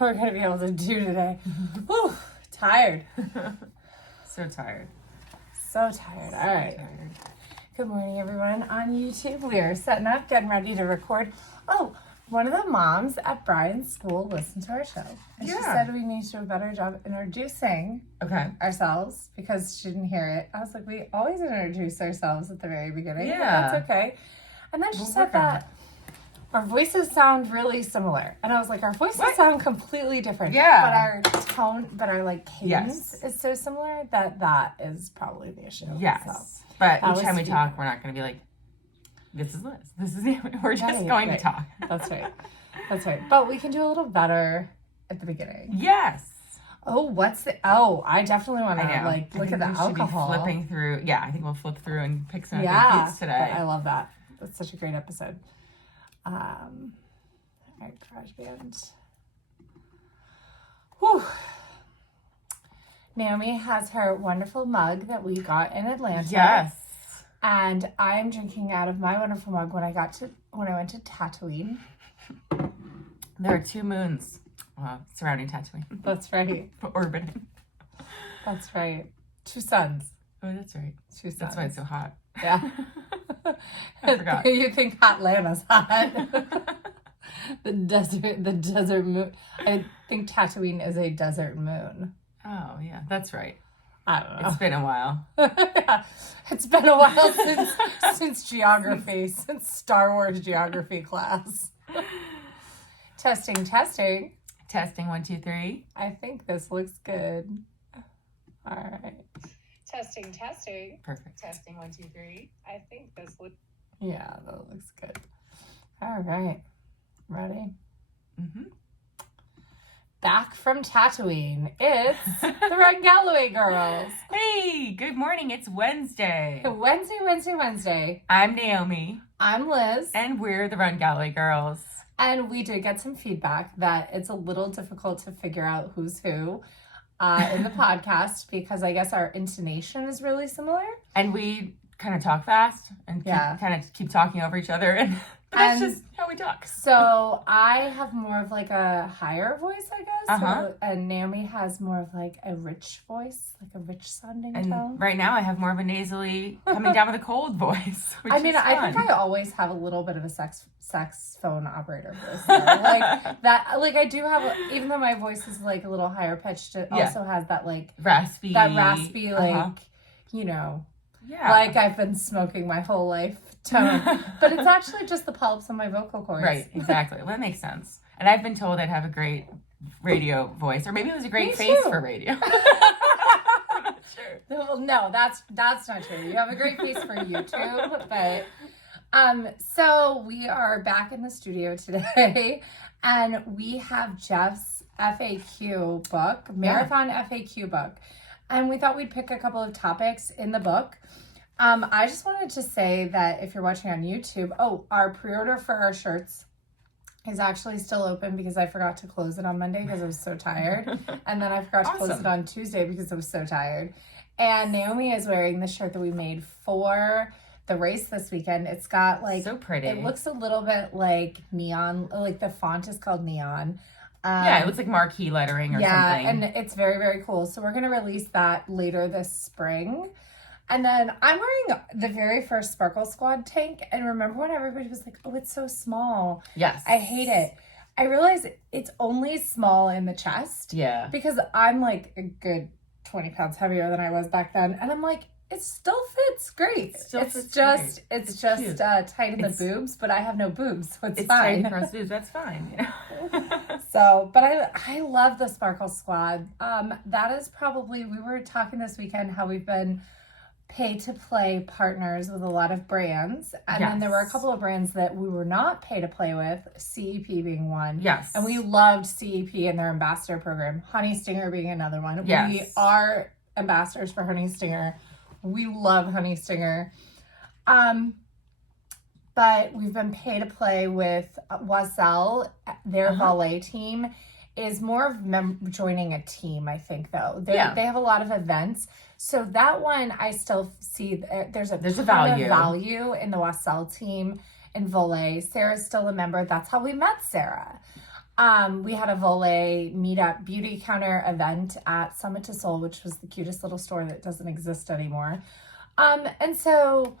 we're going to be able to do today. Whew, tired. So tired. So tired. All right. Tired. Good morning, everyone. On YouTube, we are setting up, getting ready to record. Oh, one of the moms at Brian's school listened to our show. And she said we need to do a better job introducing ourselves because she didn't hear it. I was like, we always introduce ourselves at the very beginning. Yeah. That's okay. And then she said that our voices sound really similar. And I was like, our voices sound completely different. Yeah. But our tone, but our like cadence is so similar that is probably the issue. Yes. So, but each time we talk, we're not going to be like, this is Liz. This is Naomi. We're just going to talk. That's right. That's right. But we can do a little better at the beginning. Yes. Oh, I definitely want to look at the alcohol. Be flipping through. Yeah, I think we'll flip through and pick some FAQs today. I love that. That's such a great episode. All right, garage band. Whew. Naomi has her wonderful mug that we got in Atlanta. Yes. And I'm drinking out of my wonderful mug when I went to Tatooine. There are two moons surrounding Tatooine. That's right. Orbiting. That's right. Two suns. Oh, that's right. Two suns. That's why it's so hot. Yeah. I forgot. You think Atlanta's hot. The desert moon. I think Tatooine is a desert moon. Oh, yeah. That's right. I don't know. It's been a while. Yeah. It's been a while since geography, since Star Wars geography class. Testing. Testing 1, 2, 3. I think this looks good. All right. Testing. Perfect. Testing 1, 2, 3. I think this looks. Yeah, that looks good. All right. Ready? Mm-hmm. Back from Tatooine, it's the Red Galloway girls. Hey, good morning. It's Wednesday. Wednesday. I'm Naomi. I'm Liz. And we're the Run Galloway girls. And we did get some feedback that it's a little difficult to figure out who's who in the podcast because I guess our intonation is really similar. And we kind of talk fast and keep talking over each other. And that's just how we talk. So I have more of like a higher voice, I guess. And Naomi has more of like a rich voice, like a rich sounding tone. Right now I have more of a nasally coming down with a cold voice. I think I always have a little bit of a saxophone operator voice. Like that, like I do have, even though my voice is like a little higher pitched, it also has that like raspy, like, you know, like I've been smoking my whole life tone. But it's actually just the polyps on my vocal cords. Right, exactly. Well, that makes sense. And I've been told I'd have a great radio voice, or maybe it was a great face for radio. I'm not sure. Well, no, that's not true. You have a great face for YouTube, but so we are back in the studio today, and we have Jeff's FAQ book, Marathon FAQ book. And we thought we'd pick a couple of topics in the book. I just wanted to say that if you're watching on YouTube, our pre-order for our shirts is actually still open because I forgot to close it on Monday because I was so tired. And then I forgot to close it on Tuesday because I was so tired. And Naomi is wearing the shirt that we made for the race this weekend. It's got like... So pretty. It looks a little bit like neon, like the font is called neon. It looks like marquee lettering or something. Yeah, and it's very, very cool. So we're going to release that later this spring. And then I'm wearing the very first Sparkle Squad tank. And remember when everybody was like, oh, it's so small. Yes. I hate it. I realize it's only small in the chest. Yeah. Because I'm like a good 20 pounds heavier than I was back then. And I'm like, it still fits great. It's just tight in the boobs, but I have no boobs, so it's fine. Tight across boobs, that's fine. You know? So, but I love the Sparkle Squad. That is probably, we were talking this weekend how we've been pay-to-play partners with a lot of brands. And then there were a couple of brands that we were not pay-to-play with, CEP being one. Yes. And we loved CEP and their ambassador program, Honey Stinger being another one. Yes. We are ambassadors for Honey Stinger. We love Honey Stinger. But we've been pay to play with Oiselle. Their valet team is more of joining a team, I think, though. They have a lot of events. So that one, I still see there's a ton of value in the Oiselle team and Volet. Sarah's still a member. That's how we met Sarah. We had a volley meetup beauty counter event at Summit to Soul, which was the cutest little store that doesn't exist anymore. And so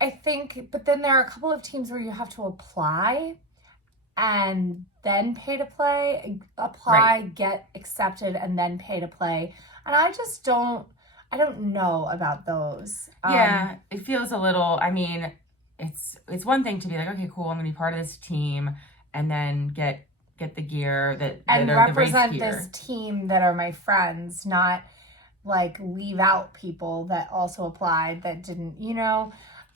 I think, but then there are a couple of teams where you have to apply and then pay to play, get accepted, and then pay to play. And I don't know about those. Yeah, it feels a little, I mean, it's one thing to be like, okay, cool, I'm going to be part of this team and then get the gear and are represent the race gear. this team that are my friends, not like leave out people that also applied that didn't,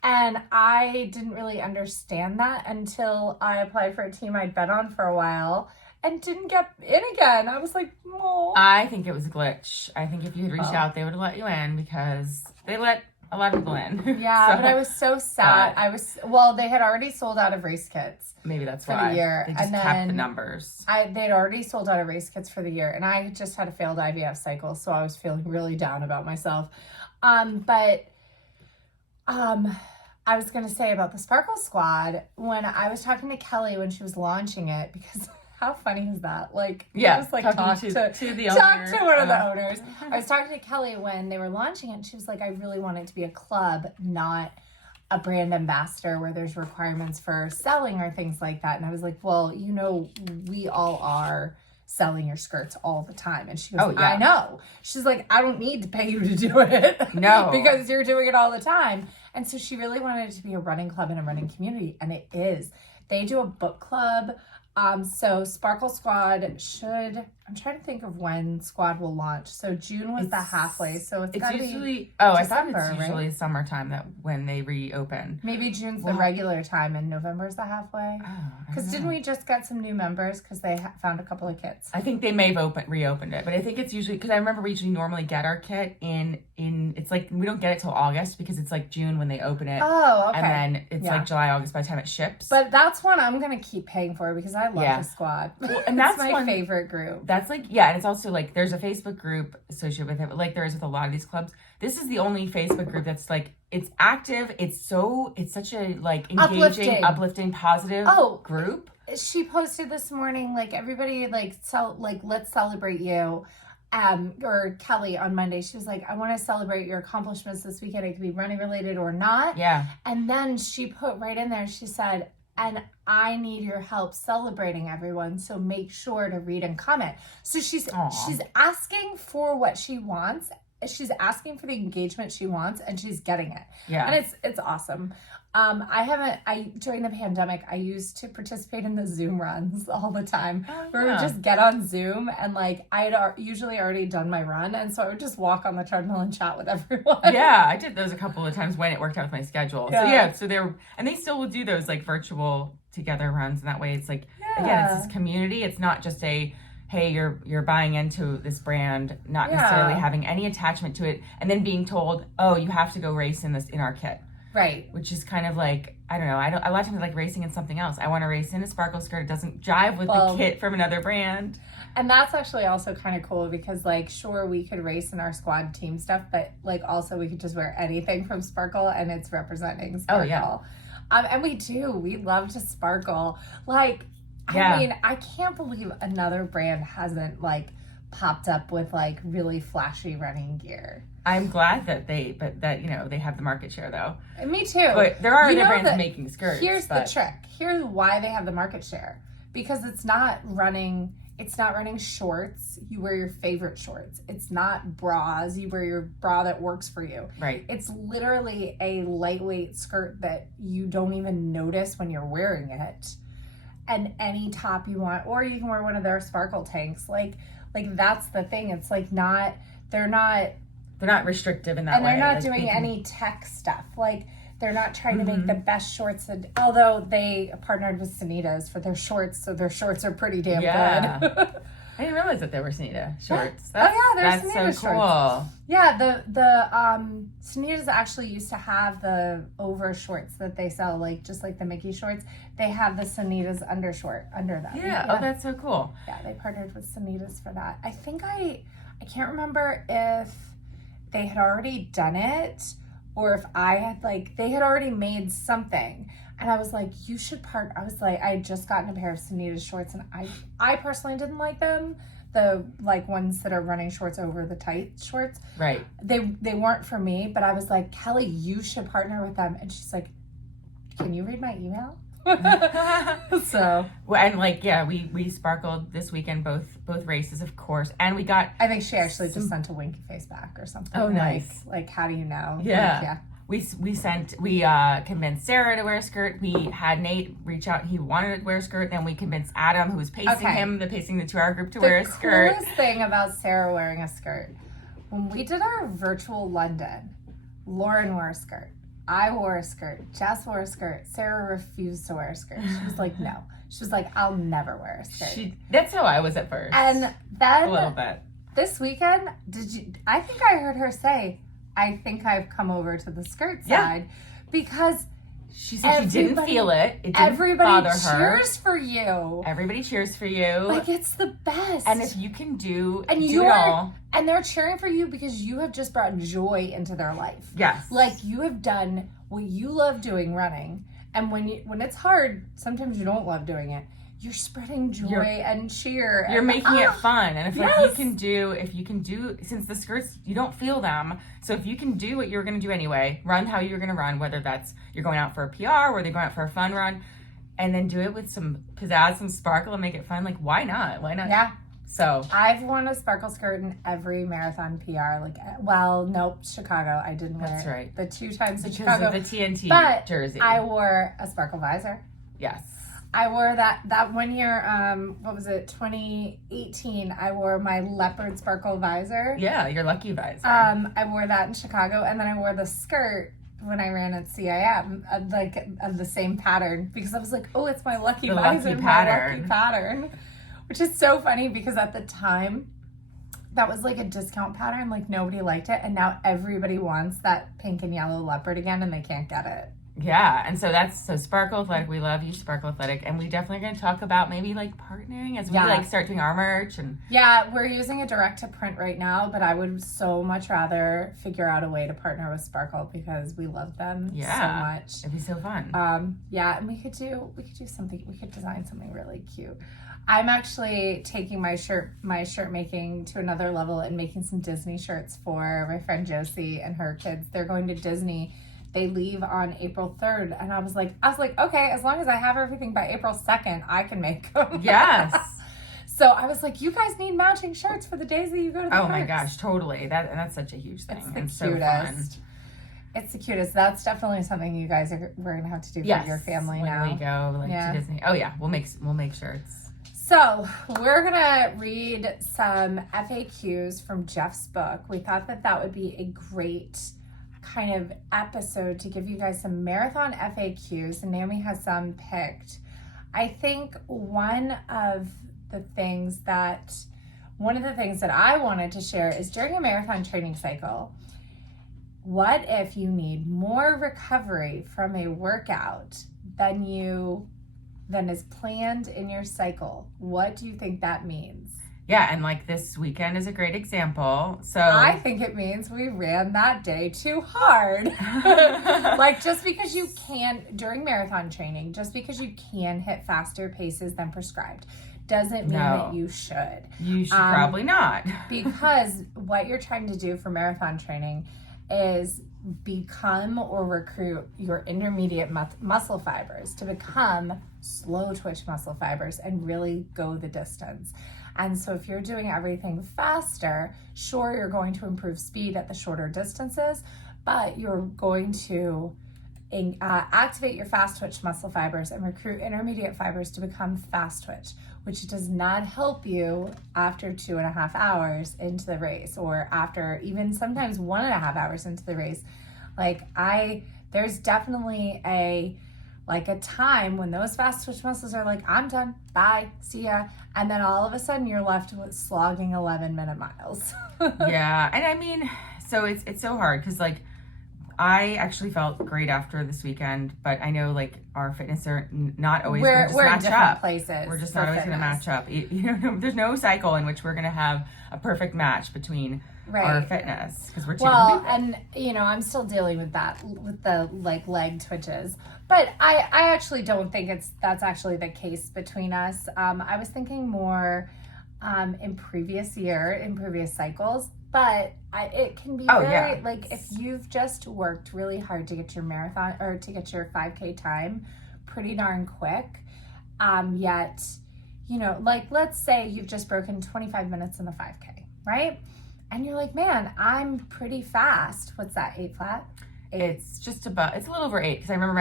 and I didn't really understand that until I applied for a team I'd bet on for a while and didn't get in again. I was like, oh. I think it was a glitch. I think if you had reached out, they would have let you in because they let a lot of people in. Yeah, but I was so sad. They had already sold out of race kits. Maybe that's for why. The year. They just kept the numbers. They'd already sold out of race kits for the year, and I just had a failed IVF cycle, so I was feeling really down about myself. But I was going to say about the Sparkle Squad, when I was talking to Kelly when she was launching it, because how funny is that? Like, just like talk to the owner. Talk to one of the owners. I was talking to Kelly when they were launching it, and she was like, I really want it to be a club, not a brand ambassador where there's requirements for selling or things like that. And I was like, well, we all are selling your skirts all the time. And she goes, I know. She's like, I don't need to pay you to do it. No. Because you're doing it all the time. And so she really wanted it to be a running club and a running community. And it is. They do a book club. So Sparkle Squad I'm trying to think of when Squad will launch. So June was the halfway. So it's gotta usually, be December, I thought it's usually summertime that when they reopen. Maybe June's the regular time and November's the halfway. Because didn't we just get some new members because they found a couple of kits? I think they may have reopened it, but I think it's usually, because I remember we usually normally get our kit in it's like, we don't get it till August because it's like June when they open it. Oh, okay. And then it's like July, August by the time it ships. But that's one I'm going to keep paying for because I love the Squad. Well, and that's my favorite group. That's like, and it's also like, there's a Facebook group associated with it, like there is with a lot of these clubs. This is the only Facebook group that's like, it's active. It's such a like engaging, uplifting, positive group. She posted this morning, like everybody let's celebrate you. Or Kelly on Monday, she was like, I want to celebrate your accomplishments this weekend. It could be running related or not. Yeah. And then she put right in there, she said, and I need your help celebrating everyone. So make sure to read and comment. So she's asking for what she wants. She's asking for the engagement she wants, and she's getting it. Yeah. And it's awesome. During the pandemic, I used to participate in the Zoom runs all the time. Where we just get on Zoom and like, I had usually already done my run. And so I would just walk on the treadmill and chat with everyone. Yeah, I did those a couple of times when it worked out with my schedule. Yeah. So they still will do those like virtual together runs. And that way it's like, again, it's this community. It's not just hey, you're buying into this brand, not necessarily having any attachment to it. And then being told, oh, you have to go race in our kit. Right. Which is kind of like, I don't know. A lot of times I like racing in something else. I want to race in a sparkle skirt. It doesn't jive with the kit from another brand. And that's actually also kind of cool because like, sure, we could race in our squad team stuff, but like also we could just wear anything from Sparkle and it's representing Sparkle. Oh, yeah. And we love to sparkle. Like, I mean, I can't believe another brand hasn't like popped up with like really flashy running gear. I'm glad that they have the market share though. And me too. But there are other brands making skirts. Here's the trick. Here's why they have the market share. Because it's not running shorts. You wear your favorite shorts. It's not bras. You wear your bra that works for you. Right. It's literally a lightweight skirt that you don't even notice when you're wearing it. And any top you want, or you can wear one of their sparkle tanks. Like that's the thing. It's like they're not restrictive in that way. And they're not doing any tech stuff. Like, they're not trying to make the best shorts. Although they partnered with Sanitas for their shorts, so their shorts are pretty damn good. I didn't realize that they were Sanita shorts. They're Sanita so cool. Shorts. Yeah, the Sanitas actually used to have the over shorts that they sell, like just like the Mickey shorts. They have the Sanitas undershort under them. Yeah. Oh, that's so cool. Yeah, they partnered with Sanitas for that. I think I can't remember if they had already done it or if I had like, they had already made something. And I was like, you should I was like, I had just gotten a pair of Sunita shorts and I personally didn't like them. The like ones that are running shorts over the tight shorts. Right. They weren't for me, but I was like, Kelly, you should partner with them. And she's like, can you read my email? So and like we sparkled this weekend both races, of course, and we got I think she actually just sent a winky face back or something. Oh, nice. Like how do you know? Yeah. Like, yeah. We convinced Sarah to wear a skirt. We had Nate reach out. He wanted to wear a skirt. Then we convinced Adam, who was pacing the 2-hour group, to wear a skirt. The coolest thing about Sarah wearing a skirt, when we did our virtual London, Lauren wore a skirt. I wore a skirt. Jess wore a skirt. Sarah refused to wear a skirt. She was like, no. She was like, I'll never wear a skirt. That's how I was at first. And then a little bit. This weekend, I think I heard her say, I think I've come over to the skirt side because she said she didn't feel it. It didn't bother her. Everybody cheers for you. Everybody cheers for you. Like, it's the best. And if you can do it all. And they're cheering for you because you have just brought joy into their life. Yes. Like, you have done what you love doing, running. And when it's hard, sometimes you don't love doing it. You're spreading joy and cheer. You're making it fun. And if yes. you can do, since the skirts, you don't feel them. So if you can do what you're going to do anyway, run how you're going to run, whether that's you're going out for a PR or they're going out for a fun run, and then do it with some pizzazz, some sparkle, and make it fun. Like, why not? Why not? Yeah. So I've worn a sparkle skirt in every marathon PR. Like, well, nope, Chicago. I didn't wear That's right. The 2 times in because Chicago. Of the TNT jersey. I wore a sparkle visor. Yes. I wore that 1 year, what was it, 2018, I wore my leopard sparkle visor. Yeah, your lucky visor. I wore that in Chicago, and then I wore the skirt when I ran at CIM, of the same pattern, because I was like, oh, it's my lucky visor, my lucky pattern. Which is so funny, because at the time, that was like a discount pattern, like nobody liked it, and now everybody wants that pink and yellow leopard again, and they can't get it. Yeah, and so Sparkle Athletic, we love you, Sparkle Athletic, and we definitely are going to talk about maybe like partnering as we like start doing our merch. And yeah, we're using a direct to print right now, but I would so much rather figure out a way to partner with Sparkle because we love them so much. It'd be so fun. And we could do something. We could design something really cute. I'm actually taking my shirt making to another level and making some Disney shirts for my friend Josie and her kids. They're going to Disney. They leave on April 3rd. And I was like, okay, as long as I have everything by April 2nd, I can make them. Yes. So I was like, you guys need matching shirts for the days that you go to the parks. My gosh, totally. That's such a huge thing. It's the cutest. So fun. It's the cutest. That's definitely something you guys we're gonna have to do for your family now. When we go to Disney. Oh yeah, we'll make shirts. So we're gonna read some FAQs from Jeff's book. We thought that would be a great kind of episode to give you guys some marathon FAQs, and Naomi has some picked. I think one of the things that I wanted to share is during a marathon training cycle, what if you need more recovery from a workout than is planned in your cycle? What do you think that means? Yeah, and like this weekend is a great example. So I think it means we ran that day too hard. Like, just because you can, during marathon training, just because you can hit faster paces than prescribed doesn't mean that you should. You should probably not. Because what you're trying to do for marathon training is become or recruit your intermediate muscle fibers to become slow twitch muscle fibers and really go the distance. And so if you're doing everything faster, sure, you're going to improve speed at the shorter distances, but you're going to activate your fast twitch muscle fibers and recruit intermediate fibers to become fast twitch, which does not help you after 2.5 hours into the race, or after even sometimes 1.5 hours into the race. There's definitely a time when those fast twitch muscles are like, I'm done, bye, see ya. And then all of a sudden you're left with slogging 11-minute miles. Yeah, and I mean, so it's so hard because I actually felt great after this weekend, but I know our fitness are not always going to match up. Places. We're just not always going to match up. There's no cycle in which we're going to have a perfect match between Right. fitness because we're two well, different people. and you know, I'm still dealing with that with the like leg twitches, but I actually don't think that's actually the case between us. I was thinking more in previous cycles, but it can be very like if you've just worked really hard to get your marathon or to get your 5K time pretty darn quick, yet you know, like let's say you've just broken 25 minutes in the 5K, right? And you're like, man, I'm pretty fast. What's that, 8 flat? 8. It's just about, it's a little over 8 because I remember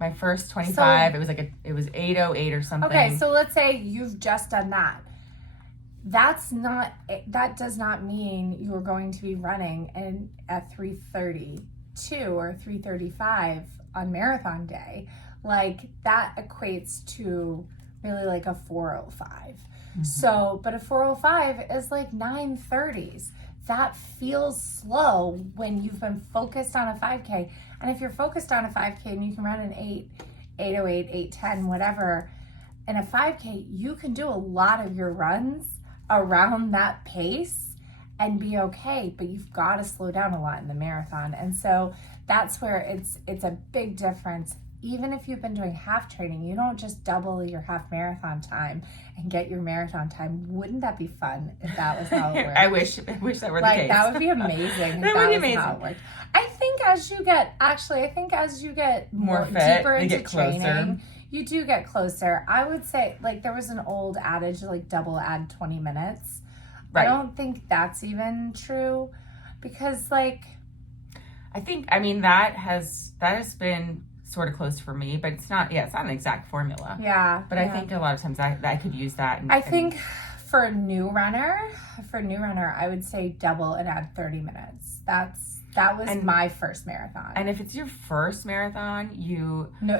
my first 25. So, it was 8:08 or something. Okay, so let's say you've just done that. That does not mean you're going to be running at 3:32 or 3:35 on marathon day. Like that equates to really like a 4:05. So, but a 4:05 is like 9:30s. That feels slow when you've been focused on a 5K. And if you're focused on a 5K and you can run an 8:08, 8:10, whatever, in a 5K, you can do a lot of your runs around that pace and be okay, but you've got to slow down a lot in the marathon. And so that's where it's a big difference. Even if you've been doing half training, you don't just double your half marathon time and get your marathon time. Wouldn't that be fun if that was how it worked? I wish that were the case. That would be amazing. That would be amazing. How it worked. I think as you get more fit, deeper into closer. training, you do get closer. I would say, like, there was an old adage, like, double add 20 minutes. Right. I don't think that's even true because, like, I mean, that has been sort of close for me, but it's not an exact formula. Yeah. But I think a lot of times I could use that. I think for a new runner, I would say double and add 30 minutes. That was my first marathon. And if it's your first marathon,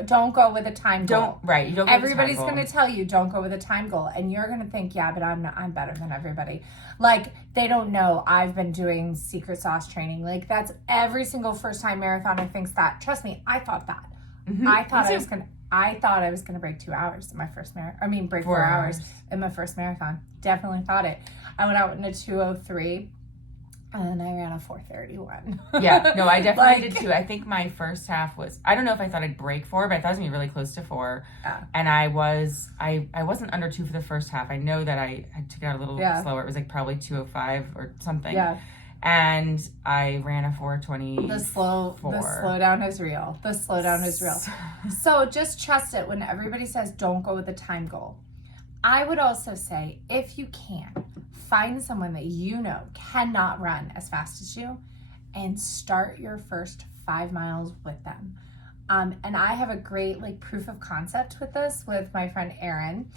don't go with a time goal. You don't. Everybody's going to tell you don't go with a time goal, and you're going to think, yeah, but I'm better than everybody. Like they don't know I've been doing secret sauce training. Like that's every single first time marathoner thinks that. Trust me, I thought that. Mm-hmm. I thought I was gonna break 2 hours in my first marathon. Break 4 hours in my first marathon. Definitely thought it. I went out in a 2:03. And then I ran a 4:31. Yeah, no, I definitely did too. I think my first half was, I don't know if I thought I'd break 4, but I thought it was going to be really close to 4. Yeah. And I wasn't under 2 for the first half. I know that I took it out a little slower. It was like probably 2:05 or something. Yeah. And I ran a 4:20. The slowdown is real. So just trust it when everybody says don't go with the time goal. I would also say, if you can, find someone that you know cannot run as fast as you and start your first 5 miles with them. And I have a great proof of concept with this with my friend Erin,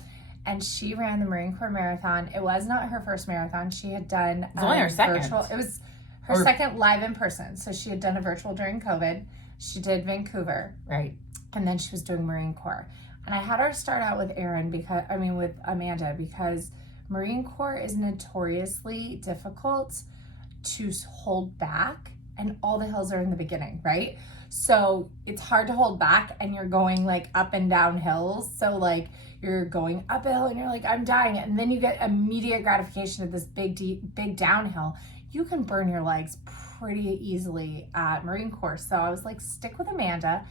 and she ran the Marine Corps Marathon. It was not her first marathon. She had done it was only her second. It was her second live in person. So she had done a virtual during COVID. She did Vancouver. Right. And then she was doing Marine Corps. And I had her start out with with Amanda, because Marine Corps is notoriously difficult to hold back, and all the hills are in the beginning, right? So it's hard to hold back, and you're going up and down hills. So you're going up a hill and you're like, I'm dying. And then you get immediate gratification of this big downhill. You can burn your legs pretty easily at Marine Corps. So I was like, stick with Amanda,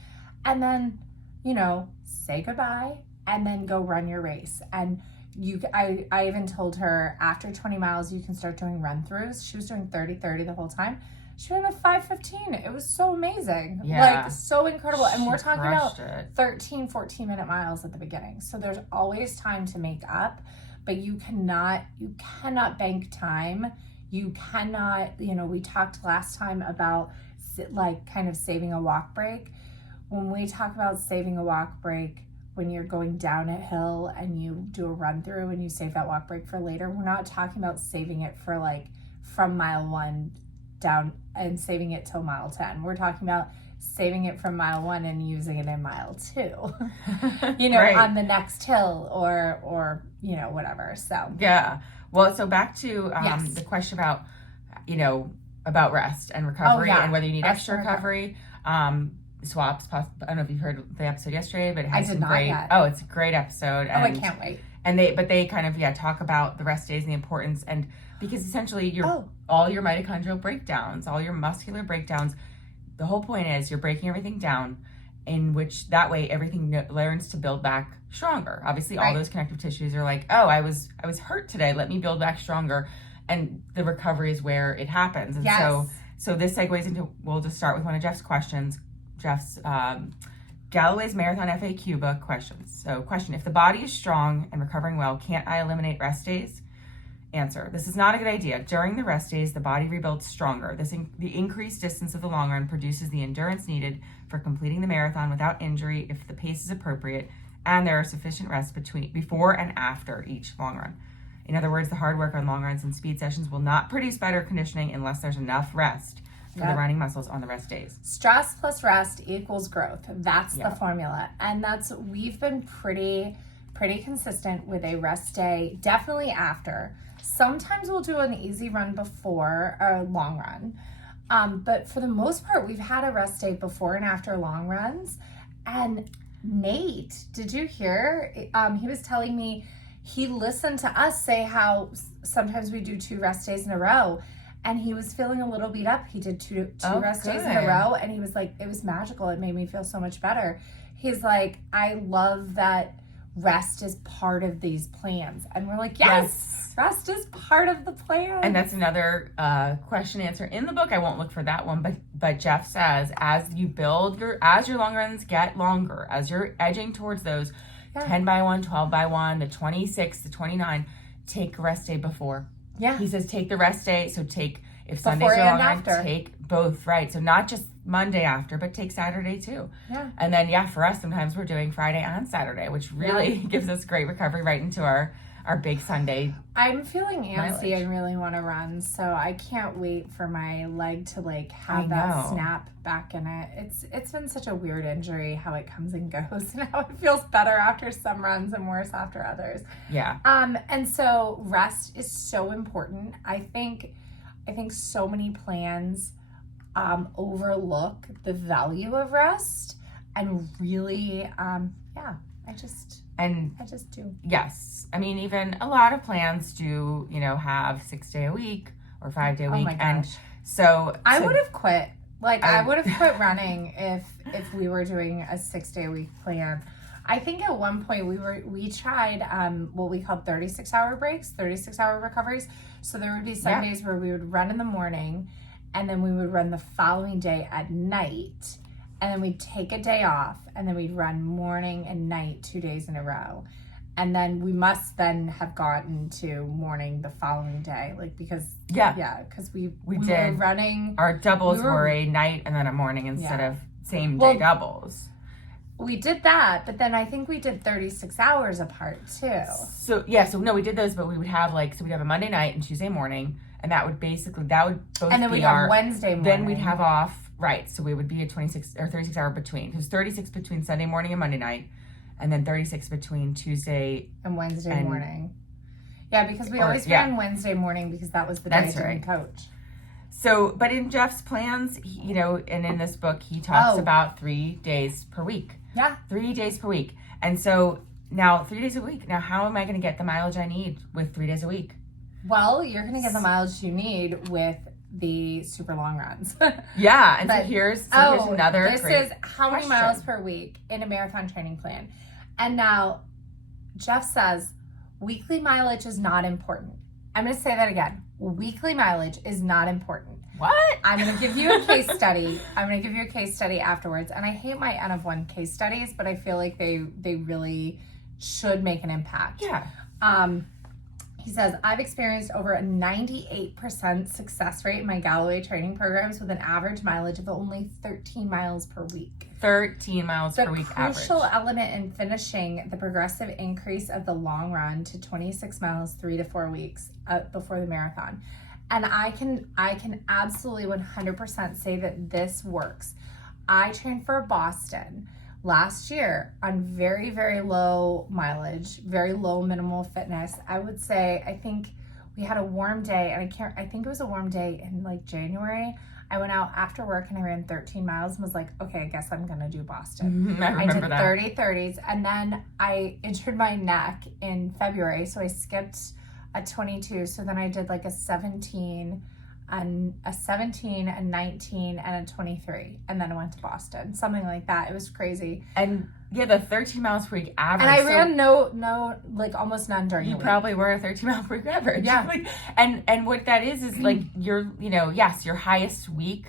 and then, say goodbye, and then go run your race. And I even told her after 20 miles, you can start doing run-throughs. She was doing 30-30 the whole time. She ran a 5:15. It was so amazing. Yeah. So incredible. And we're talking about 13, 14-minute miles at the beginning. So there's always time to make up, but you cannot bank time. You cannot, we talked last time about kind of saving a walk break. When we talk about saving a walk break, when you're going down a hill and you do a run through and you save that walk break for later, we're not talking about saving it for from mile 1 down and saving it till mile 10. We're talking about saving it from mile 1 and using it in mile 2, right. On the next hill or whatever. So yeah. Well, so back to the question about rest and recovery and whether you need extra recovery. swaps. I don't know if you've heard the episode yesterday, but it has some great. Yet. Oh, it's a great episode. I can't wait. And they kind of talk about the rest days and the importance, and because essentially all your mitochondrial breakdowns, all your muscular breakdowns, the whole point is you're breaking everything down, in which that way everything learns to build back stronger. Obviously, all those connective tissues are like, oh, I was hurt today. Let me build back stronger, and the recovery is where it happens. And so this segues into. We'll just start with one of Jeff's questions. Jeff's Galloway's Marathon FAQ book questions. So, question: if the body is strong and recovering well, can't I eliminate rest days? Answer: this is not a good idea. During the rest days, the body rebuilds stronger. The increased distance of the long run produces the endurance needed for completing the marathon without injury if the pace is appropriate and there are sufficient rests before and after each long run. In other words, the hard work on long runs and speed sessions will not produce better conditioning unless there's enough rest for the running muscles on the rest days. Stress plus rest equals growth. That's the formula. And we've been pretty consistent with a rest day, definitely after. Sometimes we'll do an easy run before a long run. But for the most part, we've had a rest day before and after long runs. And Nate, did you hear? He was telling me he listened to us say how sometimes we do 2 rest days in a row. And he was feeling a little beat up. He did two rest days in a row. And he was like, it was magical. It made me feel so much better. He's like, I love that rest is part of these plans. And we're like, yes, rest is part of the plan. And that's another question answer in the book. I won't look for that one, but Jeff says, as your long runs get longer, as you're edging towards those 10 by 1, 12 by 1, the 26, the 29, take a rest day before. Yeah. He says take the rest day. So if Sunday's your long run, take both, right? So not just Monday after, but take Saturday too. Yeah. And then, for us, sometimes we're doing Friday and Saturday, which really gives us great recovery right into our big Sunday. I'm feeling antsy and really want to run, so I can't wait for my leg to have that snap back in it. It's been such a weird injury, how it comes and goes, and how it feels better after some runs and worse after others. Yeah. And so rest is so important. I think so many plans overlook the value of rest, and really, I just do. Yes. I mean, even a lot of plans do, have 6-day a week or 5-day a week. Oh my gosh. And so I would have quit. I would have quit running if we were doing a 6-day a week plan. I think at one point we tried what we called 36-hour breaks, 36-hour recoveries. So there would be some days where we would run in the morning, and then we would run the following day at night, and then we'd take a day off, and then we'd run morning and night 2 days in a row. And then we must then have gotten to morning the following day, because we were running. Our doubles were a night and then a morning instead of same day doubles. We did that, but then I think we did 36 hours apart too. So we did those, but we would have we'd have a Monday night and Tuesday morning, and that would both and then we'd have Wednesday morning. Then we'd have off, right? So we would be a 26 or 36 hour between, because 36 between Sunday morning and Monday night, and then 36 between Tuesday and Wednesday morning. Yeah, because we always ran Wednesday morning because that was the day I didn't coach. So, but in Jeff's plans, and in this book, he talks about 3 days per week. Yeah. 3 days per week. And so now 3 days a week. Now, how am I going to get the mileage I need with 3 days a week? Well, you're going to get the mileage you need with the super long runs. Yeah. And so here's another This is how many miles per week in a marathon training plan. And now Jeff says weekly mileage is not important. I'm going to say that again. Weekly mileage is not important. What? I'm going to give you a case study. I'm going to give you a case study afterwards. And I hate my N of 1 case studies, but I feel like they really should make an impact. Yeah. He says, I've experienced over a 98% success rate in my Galloway training programs with an average mileage of only 13 miles per week. 13 miles per week average. The crucial element in finishing the progressive increase of the long run to 26 miles 3 to 4 weeks before the marathon. And I can absolutely 100% say that this works. I trained for Boston last year on very, very low mileage, very low minimal fitness. I would say, I think we had a warm day, and I think it was a warm day in January. I went out after work and I ran 13 miles and was like, okay, I guess I'm going to do Boston. I remember did that. 30-30s. And then I injured my neck in February. So I skipped a 22. So then I did like a 17, a 19, and a 23. And then I went to Boston, something like that. It was crazy. And yeah, the 13 miles per week average. And I ran no, like almost none during the week. You probably were a 13 mile per week average. Yeah. Like, and what that is like your, yes, your highest week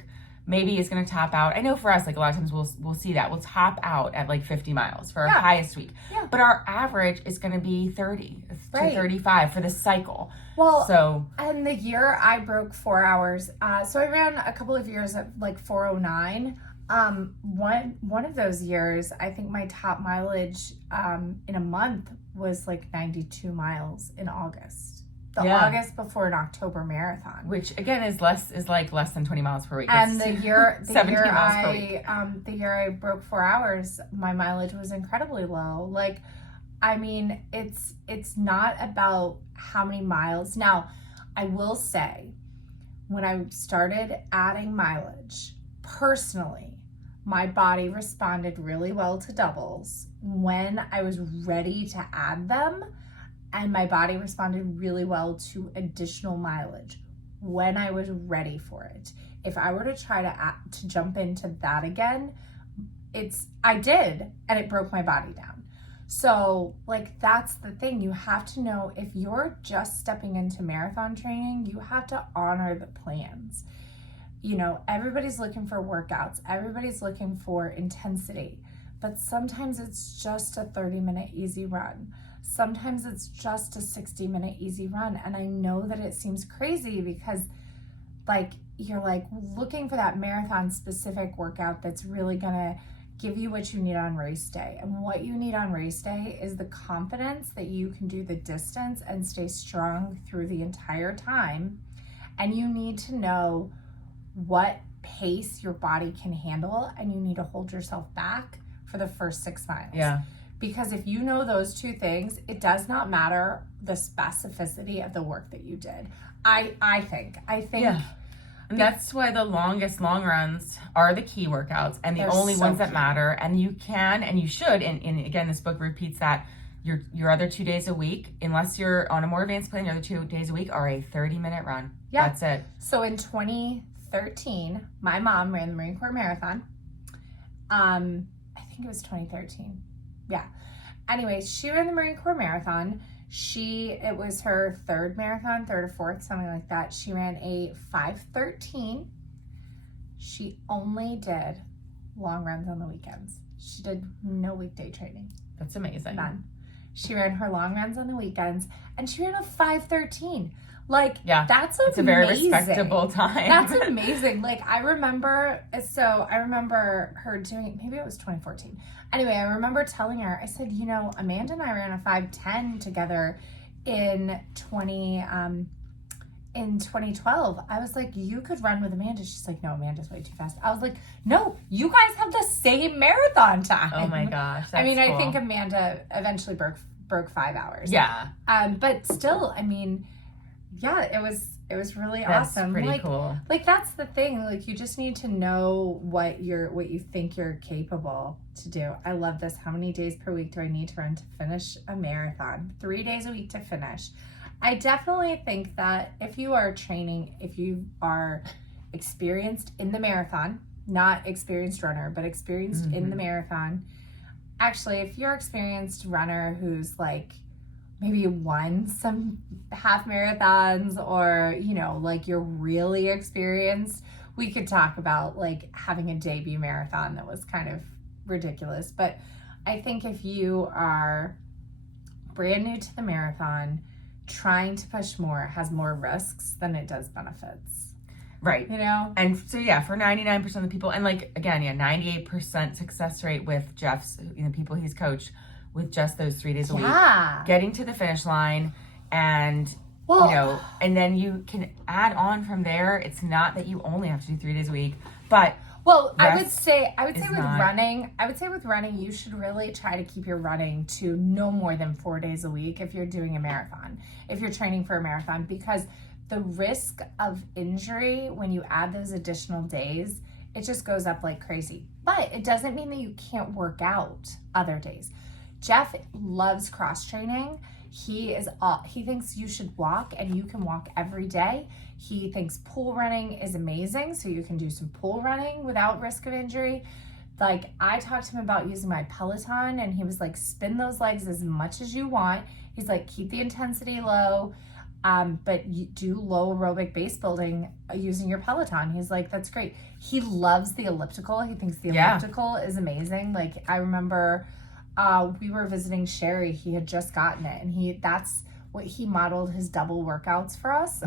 maybe is going to top out. I know for us, like a lot of times we'll see that. We'll top out at like 50 miles for our highest week. Yeah. But our average is going to be 30 to 35 for the cycle. Well, and the year I broke 4 hours. So I ran a couple of years at like 4:09. One of those years, I think my top mileage in a month was like 92 miles in August. August before an October marathon, which again is less than 20 miles per week. And the year 17 miles per week. The year I broke 4 hours, my mileage was incredibly low. Like, I mean, it's not about how many miles. Now, I will say, when I started adding mileage, personally, my body responded really well to doubles when I was ready to add them, and my body responded really well to additional mileage when I was ready for it. If I were to try to jump into that again, I did, and it broke my body down. So, like, that's the thing. You have to know, if you're just stepping into marathon training, you have to honor the plans. Everybody's looking for workouts. Everybody's looking for intensity. But sometimes it's just a 30-minute easy run. Sometimes it's just a 60-minute easy run. And I know that it seems crazy because, like, you're like looking for that marathon specific workout that's really gonna give you what you need on race day. And what you need on race day is the confidence that you can do the distance and stay strong through the entire time. And you need to know what pace your body can handle, and you need to hold yourself back for the first 6 miles. Yeah. Because if you know those two things, it does not matter the specificity of the work that you did. I think. Yeah. And that's why the longest long runs are the key workouts and the only ones that matter. And you can and you should, and again, this book repeats that your other 2 days a week, unless you're on a more advanced plan, your other 2 days a week are a 30-minute run. Yeah. That's it. So in 2013, my mom ran the Marine Corps Marathon. I think it was 2013. Yeah. Anyway, she ran the Marine Corps Marathon. It was her third or fourth, something like that. She ran a 5:13. She only did long runs on the weekends. She did no weekday training. That's amazing. None. She ran her long runs on the weekends, and she ran a 5:13. Like, that's amazing. It's a very respectable time. That's amazing. Like, I remember her doing, maybe it was 2014. Anyway, I remember telling her, I said, Amanda and I ran a 5:10 together in 2012. I was like, you could run with Amanda. She's like, no, Amanda's way too fast. I was like, no, you guys have the same marathon time. Oh my gosh. I mean, cool. I think Amanda eventually broke 5 hours. Yeah. But still, I mean, yeah, it was really awesome. That's pretty cool. Like, that's the thing. Like, you just need to know what you think you're capable to do. I love this. How many days per week do I need to run to finish a marathon? 3 days a week to finish. I definitely think that if you are training, if you are experienced in the marathon, not experienced runner, but experienced in the marathon. Actually, if you're an experienced runner who's like maybe won some half marathons, or, like, you're really experienced, we could talk about like having a debut marathon that was kind of ridiculous. But I think if you are brand new to the marathon, trying to push more has more risks than it does benefits. Right. And so, for 99% of the people, and like, again, 98% success rate with Jeff's, people he's coached, with just those 3 days a week, getting to the finish line, and and then you can add on from there. It's not that you only have to do 3 days a week, but I would say with running, you should really try to keep your running to no more than 4 days a week if you're doing a marathon, if you're training for a marathon, because the risk of injury when you add those additional days, it just goes up like crazy. But it doesn't mean that you can't work out other days. Jeff loves cross training. He thinks you should walk, and you can walk every day. He thinks pool running is amazing, so you can do some pool running without risk of injury. Like, I talked to him about using my Peloton, and he was like, spin those legs as much as you want. He's like, keep the intensity low, but you do low aerobic base building using your Peloton. He's like, that's great. He loves the elliptical. He thinks the elliptical is amazing. Like, I remember we were visiting Sherry. He had just gotten it, and that's what he modeled his double workouts for us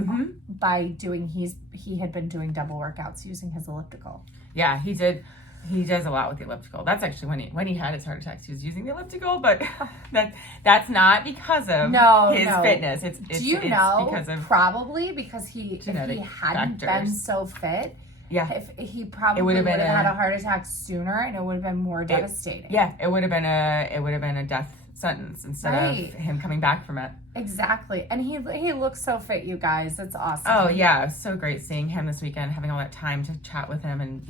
by doing. He had been doing double workouts using his elliptical. Yeah, he did. He does a lot with the elliptical. That's actually when he had his heart attacks, he was using the elliptical, but that's not because of his fitness. It's because of probably because if he hadn't been so fit. Yeah, if he probably would have had a heart attack sooner, and it would have been more devastating. Yeah, it would have been a death sentence instead of him coming back from it. Exactly. And he looks so fit, you guys. It's awesome. Oh yeah, so great seeing him this weekend, having all that time to chat with him, and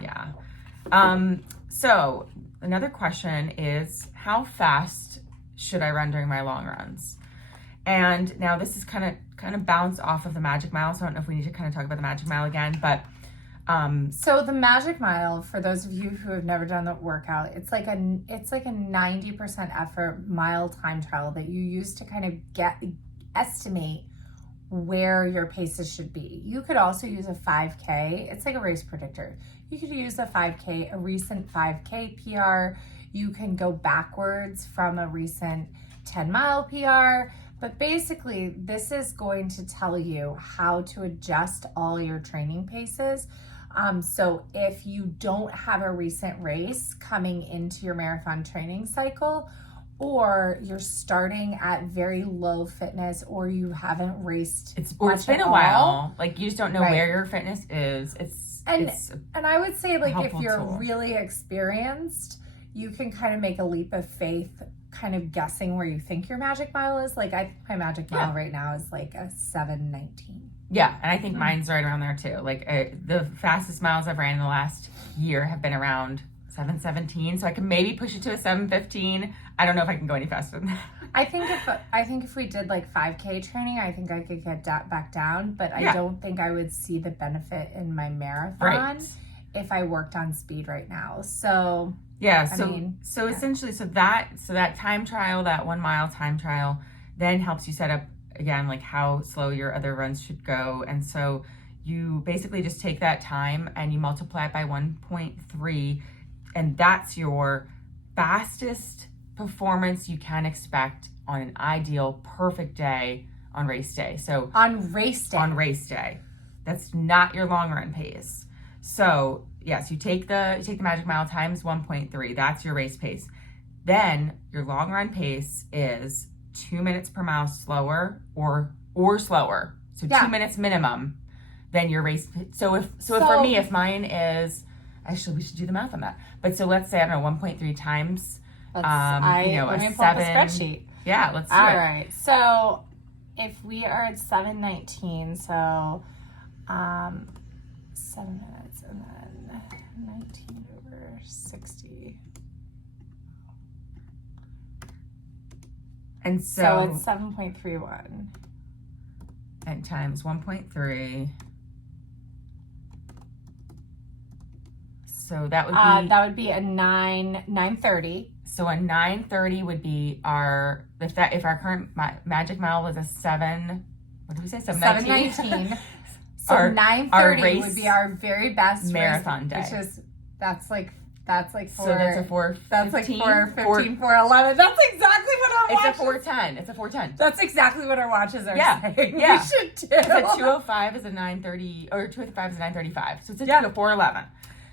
so another question is, how fast should I run during my long runs? And now this is kind of bounced off of the Magic Mile, so I don't know if we need to kind of talk about the Magic Mile again, but so the Magic Mile, for those of you who have never done the workout, it's like a 90% effort mile time trial that you use to kind of estimate where your paces should be. You could also use a 5K. It's like a race predictor. You could use a 5K, a recent 5K PR. You can go backwards from a recent 10-mile PR. But basically, this is going to tell you how to adjust all your training paces. So if you don't have a recent race coming into your marathon training cycle, or you're starting at very low fitness, or you haven't raced it's been a while, like you just don't know where your fitness is. And I would say, like, if you're really experienced, you can kind of make a leap of faith, kind of guessing where you think your Magic Mile is. Like, I think my Magic Mile right now is like a 7:19. Yeah, and I think mine's right around there too. Like, the fastest miles I've ran in the last year have been around 7:17, so I can maybe push it to a 7:15. I don't know if I can go any faster than that. I think if we did like 5K training, I think I could get back down, but I don't think I would see the benefit in my marathon if I worked on speed right now. So yeah, essentially, that time trial, that 1 mile time trial, then helps you set up again like how slow your other runs should go. And so you basically just take that time and you multiply it by 1.3, and that's your fastest performance you can expect on an ideal perfect day on race day. So on race day, that's not your long run pace. So yes, you take the Magic Mile times 1.3. That's your race pace. Then your long run pace is 2 minutes per mile slower or slower. So 2 minutes minimum than your race. So for me, if mine is, actually we should do the math on that. But so let's say, I don't know, 1.3 times. Let me pull up the spreadsheet. Yeah, let's do it. All right. So if we are at 7:19, so 7 minutes and then 19 over 60. And so it's 7.31. And times 1.3. So that would be a 9:30. So a 9:30 would be if our current Magic Mile was a 7. What did we say? 7:19. So 9:30 would be our very best marathon race, day. Which is that's like so that's a 4:15. That's like 4:15, 4:11. That's exactly what our watches. It's a 4:10. That's exactly what our watches are saying. Yeah. We should do. It's a 2:05 is a 9:30, or 2:05 is a 9:35. So it's a 4:11.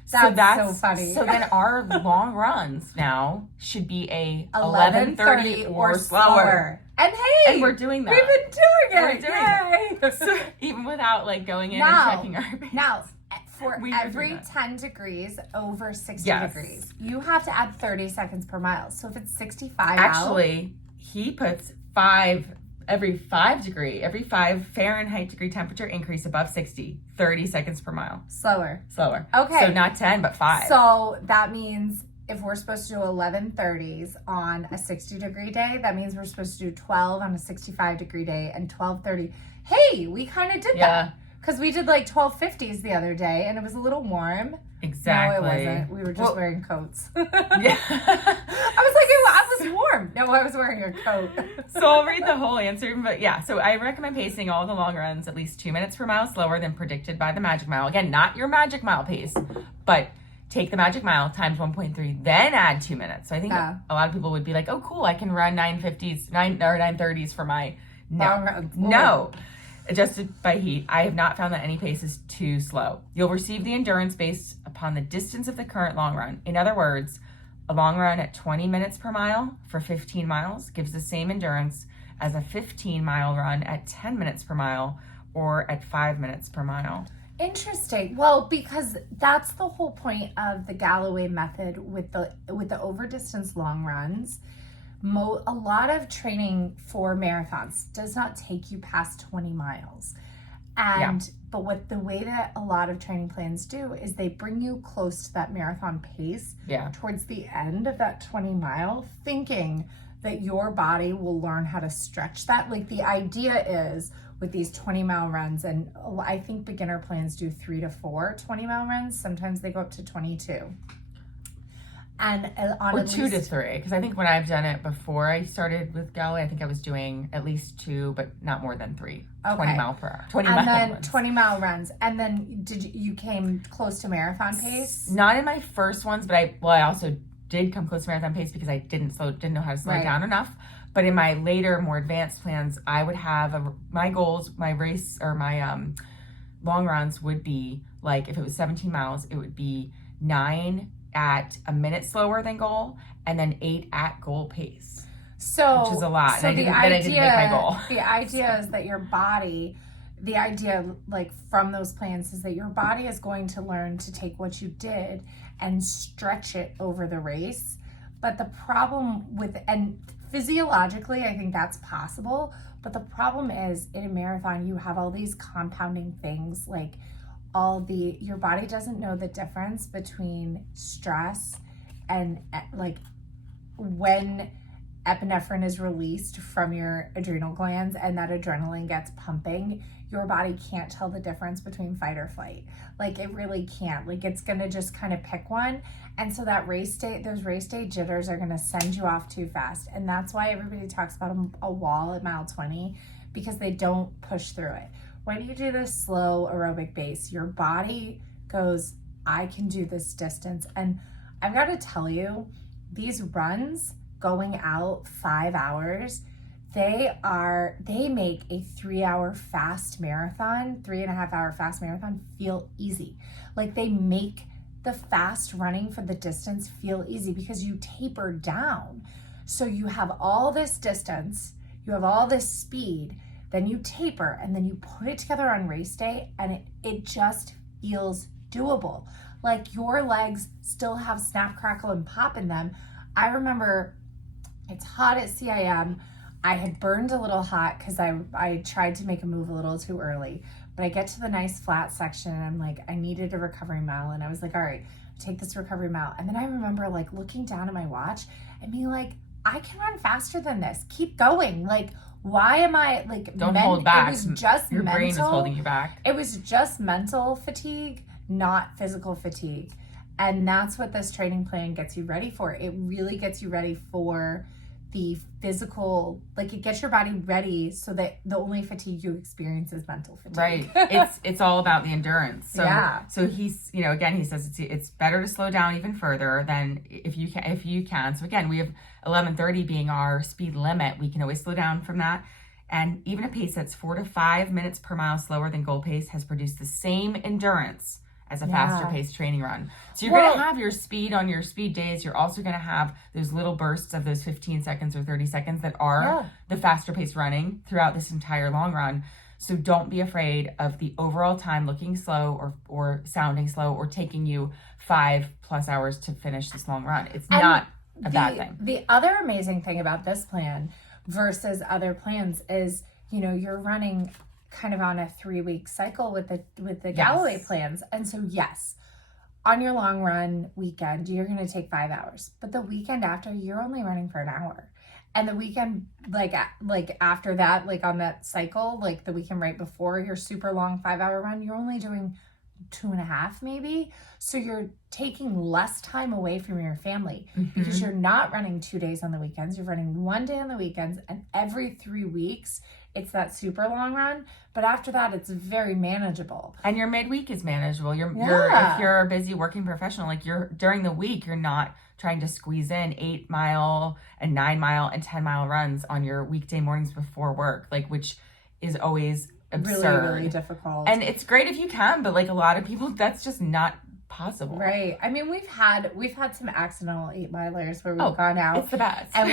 That's so funny. So then our long runs now should be a 11:30 or slower. And hey, and we're doing that. We've been doing it. Yay! So even without like going in and checking our pace. Now, for every 10 degrees over 60 degrees, you have to add 30 seconds per mile. So if it's 65 actually, he puts 5 every 5 Fahrenheit degree temperature increase above 60, 30 seconds per mile. Slower. Okay. So not 10, but 5. So that means if we're supposed to do 11:30s on a 60 degree day, that means we're supposed to do 12 on a 65 degree day and 12:30. Hey, we kind of did that. Because we did like 12:50s the other day and it was a little warm. Exactly. No, it wasn't. We were just wearing coats. Yeah. I was like, I was warm. No, I was wearing a coat. So I'll read the whole answer. But yeah, so I recommend pacing all the long runs at least 2 minutes per mile slower than predicted by the Magic Mile. Again, not your Magic Mile pace, but take the Magic Mile times 1.3, then add 2 minutes. So I think a lot of people would be like, oh, cool, I can run 9:30s for my long run. No. Adjusted by heat, I have not found that any pace is too slow. You'll receive the endurance based upon the distance of the current long run. In other words, a long run at 20 minutes per mile for 15 miles gives the same endurance as a 15-mile run at 10 minutes per mile or at 5 minutes per mile. Interesting. Well, because that's the whole point of the Galloway method with the over distance long runs. A lot of training for marathons does not take you past 20 miles. But the way that a lot of training plans do is they bring you close to that marathon pace towards the end of that 20 mile, thinking that your body will learn how to stretch that. Like the idea is with these 20-mile runs, and I think beginner plans do 3 to 4 20-mile runs. Sometimes they go up to 22. And or 2 to 3, because I think when I've done it before I started with Galloway, I think I was doing at least 2, but not more than 3. 20 mile per hour. 20-mile runs. And then you came close to marathon pace? Not in my first ones, but I also did come close to marathon pace because I didn't know how to slow down enough. But in my later, more advanced plans, I would have my goals, my race or my long runs would be like, if it was 17 miles, it would be 9 at a minute slower than goal, and then 8 at goal pace. So, which is a lot. So and I didn't make my goal. The idea is that your body, like from those plans, is that your body is going to learn to take what you did and stretch it over the race. But the problem and physiologically, I think that's possible. But the problem is in a marathon, you have all these compounding things like your body doesn't know the difference between stress and like when epinephrine is released from your adrenal glands and that adrenaline gets pumping, your body can't tell the difference between fight or flight. Like it really can't. Like it's gonna just kind of pick one. And so those race day jitters are gonna send you off too fast. And that's why everybody talks about a wall at mile 20, because they don't push through it. When you do this slow aerobic base, your body goes, I can do this distance. And I've got to tell you, these runs going out 5 hours, they make a 3-hour fast marathon, 3.5 hour fast marathon feel easy. Like they make the fast running for the distance feel easy because you taper down. So you have all this distance, you have all this speed, then you taper, and then you put it together on race day, and it just feels doable. Like your legs still have snap, crackle, and pop in them. I remember it's hot at CIM. I had burned a little hot because I tried to make a move a little too early. But I get to the nice flat section, and I'm like, I needed a recovery mile. And I was like, all right, take this recovery mile. And then I remember like looking down at my watch and being like, I can run faster than this. Keep going. Like, why am I like, don't hold back. It was just your brain is holding you back. It was just mental fatigue, not physical fatigue. And that's what this training plan gets you ready for. It really gets you ready for the physical, like it gets your body ready so that the only fatigue you experience is mental fatigue. Right. It's all about the endurance. So so he's, again, he says it's better to slow down even further than if you can. So again, we have 11:30 being our speed limit. We can always slow down from that. And even a pace that's 4 to 5 minutes per mile slower than goal pace has produced the same endurance as a faster paced training run. So you're going to have your speed on your speed days. You're also going to have those little bursts of those 15 seconds or 30 seconds that are the faster paced running throughout this entire long run. So don't be afraid of the overall time looking slow or sounding slow or taking you 5+ hours to finish this long run. It's not a bad thing. The other amazing thing about this plan, versus other plans is, you know, you're running kind of on a 3-week cycle with the Galloway plans. And so, yes, on your long run weekend, you're going to take 5 hours, but the weekend after, you're only running for an hour. And the weekend, like after that, like on that cycle, like the weekend right before your super long 5-hour run, you're only doing 2.5 maybe. So you're taking less time away from your family because you're not running 2 days on the weekends. You're running 1 day on the weekends, and every 3 weeks it's that super long run. But after that, it's very manageable. And your midweek is manageable. You're if you're a busy working professional, like during the week, you're not trying to squeeze in 8-mile and 9-mile and 10-mile runs on your weekday mornings before work, like, which is always absurd. Really, really difficult. And it's great if you can, but like a lot of people, that's just not possible. Right. I mean, we've had some accidental 8-milers where we've gone out. It's the best. And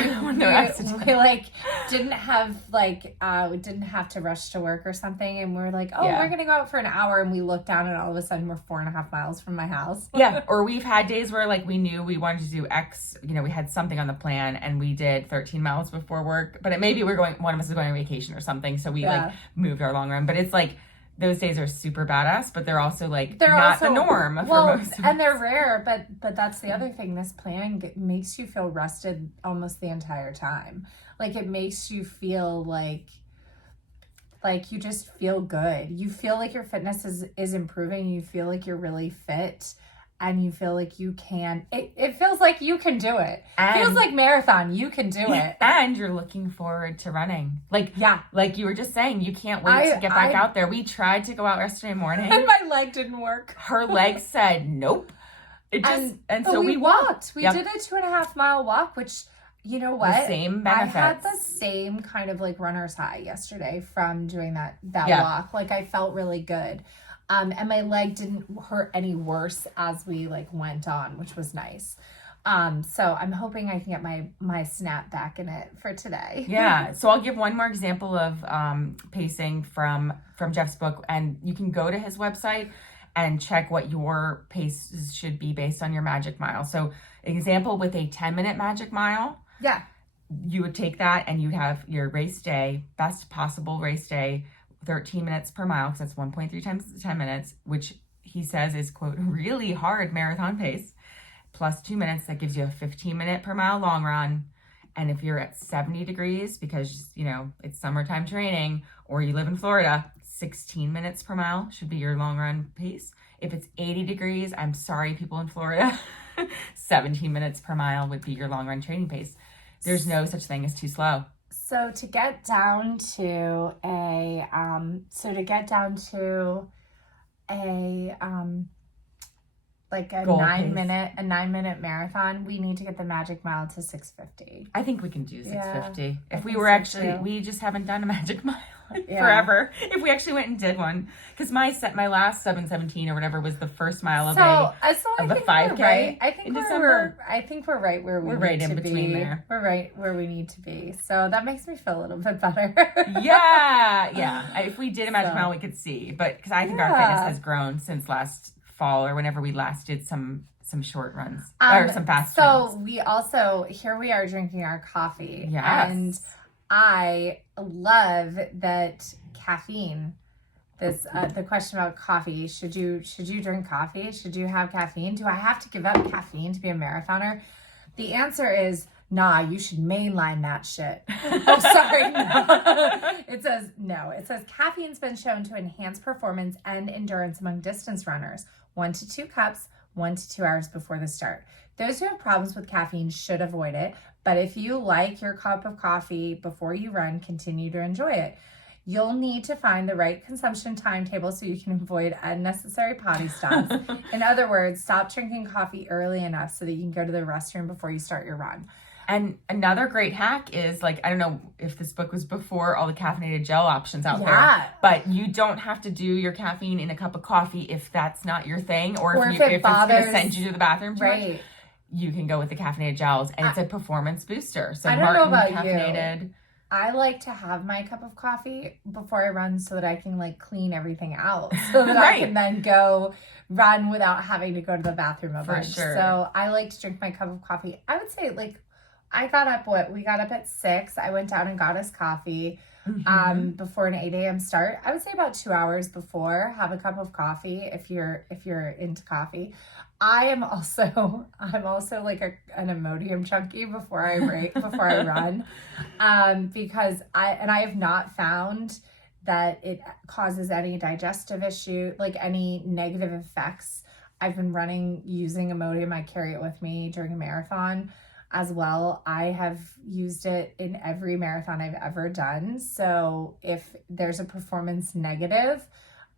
we like didn't have to rush to work or something, and we're like, we're gonna go out for an hour, and we look down and all of a sudden we're 4.5 miles from my house. Yeah. Or we've had days where like we knew we wanted to do X, you know, we had something on the plan and we did 13 miles before work, but maybe one of us is going on vacation or something, so we like moved our long run. But it's like those days are super badass, but they're also like not the norm for most of us. And they're rare, but that's the other thing. This plan makes you feel rested almost the entire time. Like it makes you feel like you just feel good. You feel like your fitness is improving. You feel like you're really fit. And you feel like you can, it feels like you can do it. It feels like marathon, you can do it. And you're looking forward to running. Like you were just saying, you can't wait to get back out there. We tried to go out yesterday morning. And my leg didn't work. Her leg said, nope. And so we walked. We did a 2.5-mile walk, which, you know what? The same benefits. I had the same kind of like runner's high yesterday from doing that walk. Like I felt really good. And my leg didn't hurt any worse as we like went on, which was nice. So I'm hoping I can get my snap back in it for today. Yeah. So I'll give one more example of pacing from Jeff's book, and you can go to his website and check what your paces should be based on your magic mile. So example with a 10-minute magic mile. Yeah. You would take that and you'd have your race day, best possible race day, 13 minutes per mile, because that's 1.3 times 10 minutes, which he says is, quote, really hard marathon pace, plus 2 minutes. That gives you a 15-minute per mile long run. And if you're at 70 degrees, because, you know, it's summertime training, or you live in Florida, 16 minutes per mile should be your long run pace. If it's 80 degrees, I'm sorry, people in Florida, 17 minutes per mile would be your long run training pace. There's no such thing as too slow. So to get down to a like a goal 9-minute marathon, we need to get the magic mile to 6:50. I think we can do 6:50. If we were we just haven't done a magic mile forever. If we actually went and did one, because my last 7:17 or whatever was the first mile of the 5K. Right. I think we're right where we're right in between there. We're right where we need to be. So that makes me feel a little bit better. Yeah. If we did a magic mile, we could see, but because I think our fitness has grown since last fall or whenever we last did some short runs or some fast runs. So we also, here we are drinking our coffee. Yes. And I love that caffeine, the question about coffee, should you drink coffee? Should you have caffeine? Do I have to give up caffeine to be a marathoner? The answer is, nah, you should mainline that shit. Oh, sorry. No. It says caffeine's been shown to enhance performance and endurance among distance runners. 1 to 2 cups, 1 to 2 hours before the start. Those who have problems with caffeine should avoid it. But if you like your cup of coffee before you run, continue to enjoy it. You'll need to find the right consumption timetable so you can avoid unnecessary potty stops. In other words, stop drinking coffee early enough so that you can go to the restroom before you start your run. And another great hack is, like, I don't know if this book was before all the caffeinated gel options out there, but you don't have to do your caffeine in a cup of coffee if that's not your thing, or if it's going to send you to the bathroom too much. You can go with the caffeinated gels, and it's a performance booster. So I don't know about caffeinated. You. I like to have my cup of coffee before I run so that I can like clean everything out, so that I can then go run without having to go to the bathroom a bunch. Sure. So I like to drink my cup of coffee. I would say I got up, we got up at 6. I went down and got us coffee before an 8 a.m. start. I would say about 2 hours before, have a cup of coffee if you're into coffee. I'm also like an Imodium junkie before I run, because I have not found that it causes any digestive issue, like any negative effects. I've been running using Imodium. I carry it with me during a marathon as well. I have used it in every marathon I've ever done. So if there's a performance negative,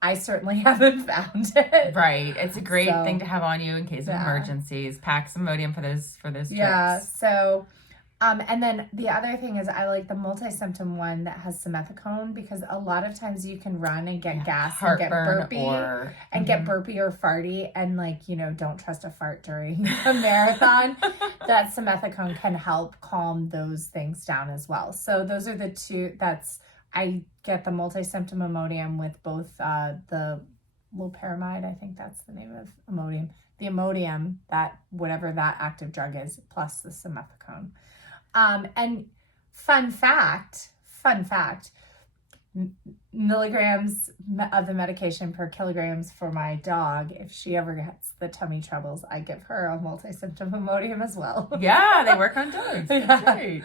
I certainly haven't found it. Right. It's a great thing to have on you in case of emergencies. Pack some Imodium for those trips. Yeah. So, and then the other thing is I like the multi-symptom one that has simethicone, because a lot of times you can run and get gas and get burpy get burpy or farty, and like, don't trust a fart during a marathon. That simethicone can help calm those things down as well. So those are the two. I get the multi-symptom Imodium with both the loperamide, I think that's the name of Imodium. The Imodium, that whatever that active drug is, plus the simethicone. And fun fact, milligrams of the medication per kilograms for my dog. If she ever gets the tummy troubles, I give her a multi-symptom Imodium as well. Yeah, they work on dogs. That's right.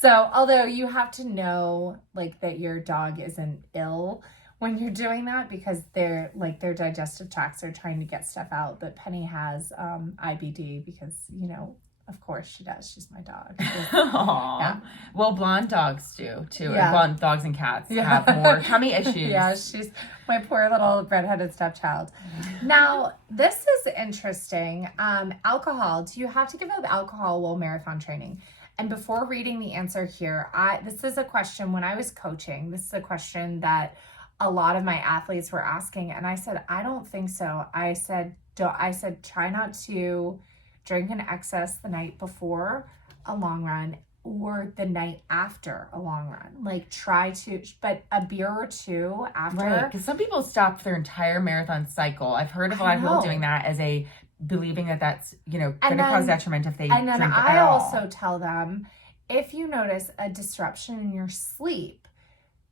So, although you have to know like that your dog isn't ill when you're doing that, because their digestive tracts are trying to get stuff out. But Penny has IBD because, of course she does. She's my dog. Yeah. Well, blonde dogs do too. Yeah. Blonde dogs and cats have more tummy issues. Yeah, she's my poor little redheaded stepchild. Now, this is interesting. Alcohol. Do you have to give up alcohol while marathon training? And before reading the answer here, this is a question when I was coaching. This is a question that a lot of my athletes were asking, and I said, I don't think so. I said, try not to drink in excess the night before a long run or the night after a long run. Like but a beer or two after. Right, because some people stop their entire marathon cycle. I've heard of a lot of people doing that as believing that that's, going to cause detriment if they drink at all. And then I also tell them, if you notice a disruption in your sleep,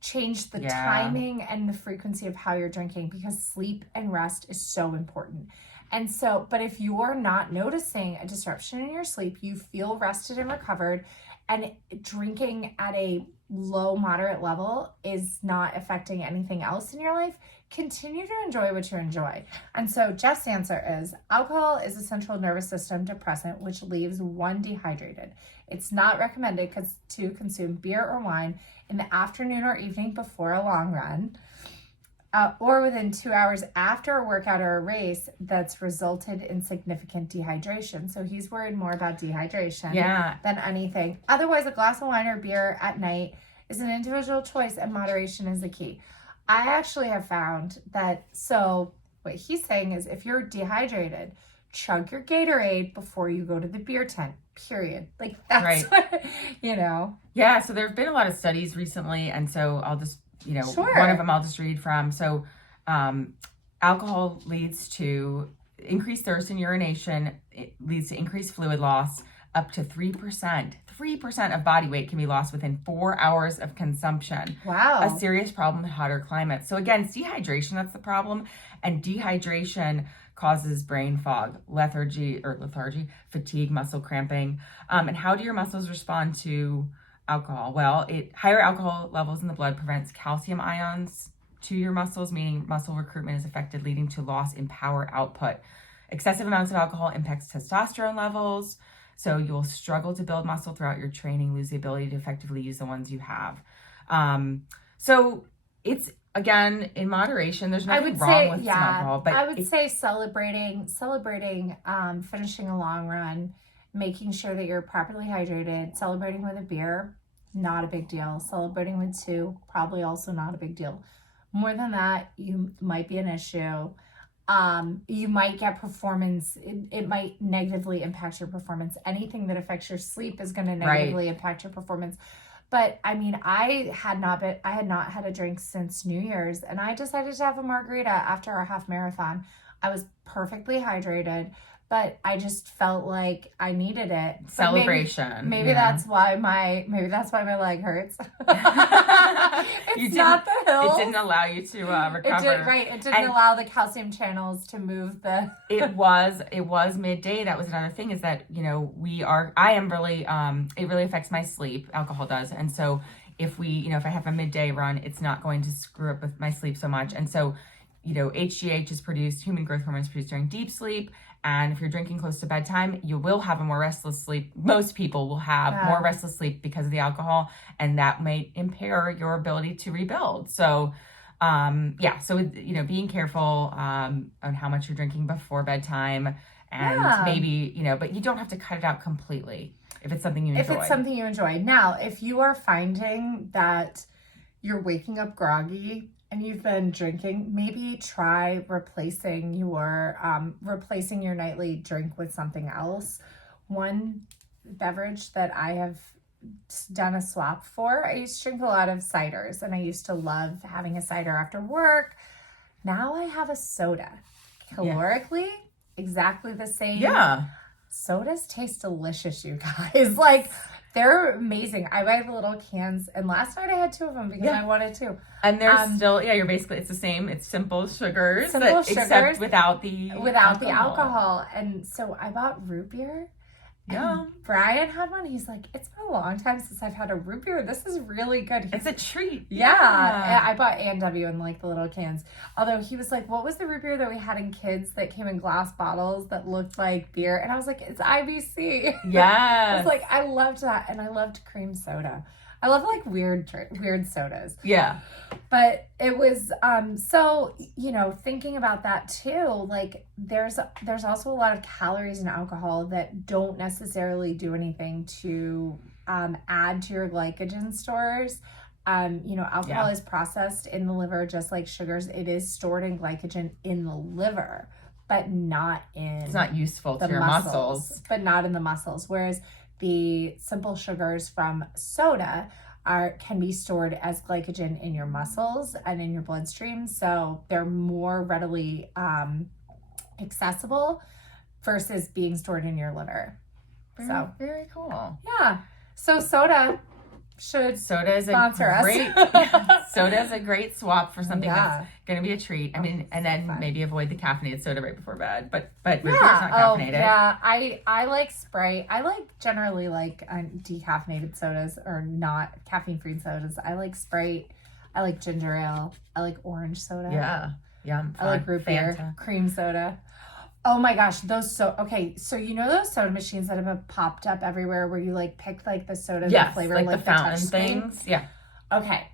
change the timing and the frequency of how you're drinking, because sleep and rest is so important. And so, but if you're not noticing a disruption in your sleep, you feel rested and recovered, and drinking at a low, moderate level is not affecting anything else in your life, continue to enjoy what you enjoy. And so Jeff's answer is, alcohol is a central nervous system depressant, which leaves one dehydrated. It's not recommended to consume beer or wine in the afternoon or evening before a long run, or within 2 hours after a workout or a race that's resulted in significant dehydration. So he's worried more about dehydration than anything. Otherwise, a glass of wine or beer at night is an individual choice, and moderation is the key. I actually have found that, so what he's saying is, if you're dehydrated, chug your Gatorade before you go to the beer tent, period. Like, that's what, Yeah, so there have been a lot of studies recently, and so I'll just, one of them I'll just read from. So alcohol leads to increased thirst and urination. It leads to increased fluid loss. Up to 3%. 3% of body weight can be lost within 4 hours of consumption. Wow. A serious problem in hotter climates. So again, it's dehydration that's the problem. And dehydration causes brain fog, lethargy, fatigue, muscle cramping. And how do your muscles respond to alcohol? Well, higher alcohol levels in the blood prevents calcium ions to your muscles, meaning muscle recruitment is affected, leading to loss in power output. Excessive amounts of alcohol impacts testosterone levels, so you'll struggle to build muscle throughout your training, lose the ability to effectively use the ones you have. So it's, again, in moderation. There's nothing wrong with some alcohol, but I would say celebrating finishing a long run, making sure that you're properly hydrated, celebrating with a beer, not a big deal. Celebrating with 2, probably also not a big deal. More than that, you might be an issue. You might get performance. It might negatively impact your performance. Anything that affects your sleep is going to negatively impact your performance. But I mean, I had not had a drink since New Year's, and I decided to have a margarita after our half marathon. I was perfectly hydrated, but I just felt like I needed it. Celebration. Maybe that's why my leg hurts. It's not the hills. It didn't allow you to recover. It didn't allow the calcium channels to move the. It was midday. That was another thing, is that, I am really, it really affects my sleep. Alcohol does. And so if I have a midday run, it's not going to screw up with my sleep so much. And so, HGH is produced, human growth hormone is produced during deep sleep. And if you're drinking close to bedtime, you will have a more restless sleep. Most people will have more restless sleep because of the alcohol, and that may impair your ability to rebuild. So, being careful on how much you're drinking before bedtime, and maybe, but you don't have to cut it out completely if it's something you enjoy. Now, if you are finding that you're waking up groggy and you've been drinking, maybe try replacing your nightly drink with something else. One beverage that I have done a swap for, I used to drink a lot of ciders, and I used to love having a cider after work. Now I have a soda. Calorically, exactly the same. Yeah. Sodas taste delicious, you guys. Like, they're amazing. I buy the little cans, and last night I had 2 of them because I wanted to. And they're still, you're basically, it's the same. It's simple sugars. Except without the alcohol. And so I bought root beer. Yeah. Brian had one. He's like, it's been a long time since I've had a root beer. This is really good. It's a treat. Yeah. I bought A&W in the little cans. Although he was like, what was the root beer that we had in kids that came in glass bottles that looked like beer? And I was like, it's IBC. Yeah. I was like, I loved that. And I loved cream soda. I love weird sodas. Yeah. But it was, thinking about that too, there's also a lot of calories in alcohol that don't necessarily do anything to add to your glycogen stores. Alcohol is processed in the liver just like sugars. It is stored in glycogen in the liver, but not in it's not useful to your muscles. But not in the muscles. Whereas the simple sugars from soda can be stored as glycogen in your muscles and in your bloodstream, so they're more readily accessible versus being stored in your liver. Very cool. Yeah. So soda is sponsor us. Soda is a great swap for something that's going to be a treat. I mean, and then maybe avoid the caffeinated soda right before bed. But root beer's not caffeinated. Yeah. I like Sprite. I generally like decaffeinated sodas or not caffeine-free sodas. I like Sprite. I like ginger ale. I like orange soda. Yeah. Yum. I like root beer, cream soda. Oh my gosh, so those soda machines that have popped up everywhere where you pick the soda, the flavor, like the fountain things. Yeah. Okay.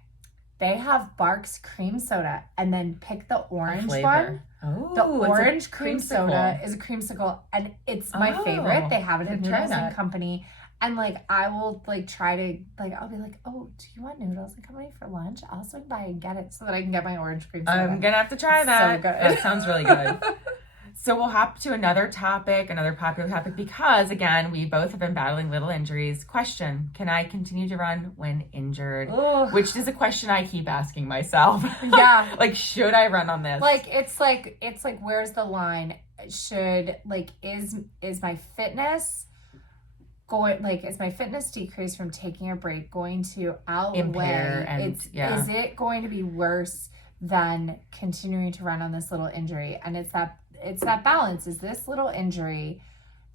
They have Barks cream soda, and then pick the orange one. Oh, the orange cream soda is a creamsicle, and it's my favorite. They have it at Noodles and Company. And I will try to I'll be like, oh, do you want noodles? I'm ready for lunch. I'll swing by and get it so that I can get my orange cream soda. I'm gonna have to try that. So good. That sounds really good. So we'll hop to another popular topic, because again, we both have been battling little injuries. Question: can I continue to run when injured? Ugh. Which is a question I keep asking myself. Yeah. Should I run on this? It's where's the line? Should is my fitness is my fitness decrease from taking a break going to outweigh is it going to be worse than continuing to run on this little injury? And it's that balance. Is this little injury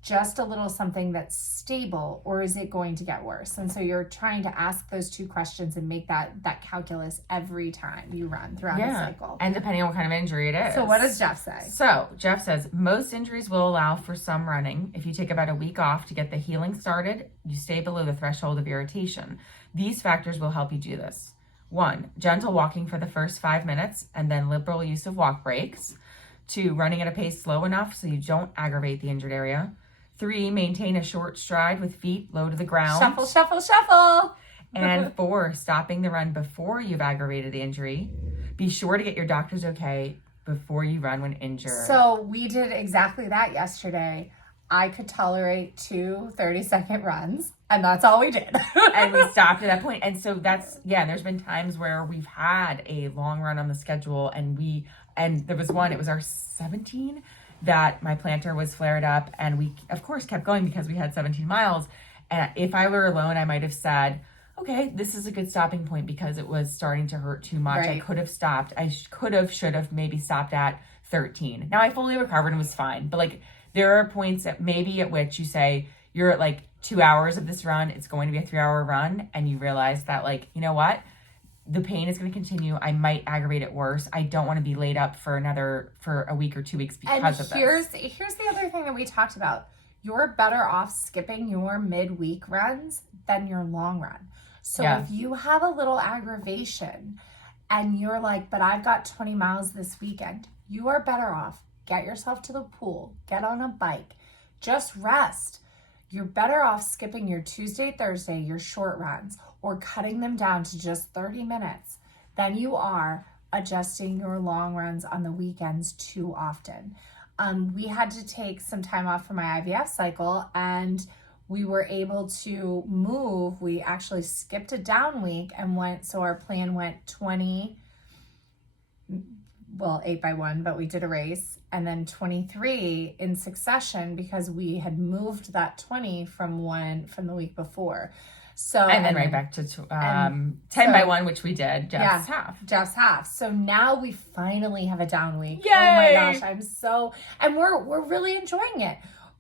just a little something that's stable, or is it going to get worse? And so you're trying to ask those two questions and make that calculus every time you run throughout the cycle. And depending on what kind of injury it is. So what does Jeff say? So Jeff says, most injuries will allow for some running. If you take about a week off to get the healing started, you stay below the threshold of irritation. These factors will help you do this. 1, gentle walking for the first 5 minutes, and then liberal use of walk breaks. 2, running at a pace slow enough so you don't aggravate the injured area. 3, maintain a short stride with feet low to the ground. Shuffle, shuffle, shuffle. And 4, stopping the run before you've aggravated the injury. Be sure to get your doctor's okay before you run when injured. So we did exactly that yesterday. I could tolerate 2 30-second runs, and that's all we did. And we stopped at that point. And so there's been times where we've had a long run on the schedule, and there was one, it was our 17, that my plantar was flared up, and we of course kept going because we had 17 miles. And if I were alone, I might have said, okay, this is a good stopping point because it was starting to hurt too much. Right. I could have stopped. I should have maybe stopped at 13. Now I fully recovered and was fine. But like, there are points at which you say you're at like 2 hours of this run. It's going to be a 3-hour run. And you realize that, like, you know what? The pain is going to continue. I might aggravate it worse. I don't want to be laid up for a week or 2 weeks because of this. Here's the other thing that we talked about. You're better off skipping your midweek runs than your long run. So if you have a little aggravation and you're like, but I've got 20 miles this weekend, you are better off. Get yourself to the pool, get on a bike, just rest. You're better off skipping your Tuesday, Thursday, your short runs, or cutting them down to just 30 minutes than you are adjusting your long runs on the weekends too often. We had to take some time off for my IVF cycle, and we were able to move. We actually skipped a down week and so our plan went 20, 8x1, but we did a race, and then 23 in succession because we had moved that 20 from the week before. So and then right back to 10x1, which we did. Jeff's half. So now we finally have a down week. Yay! Oh my gosh, and we're really enjoying it.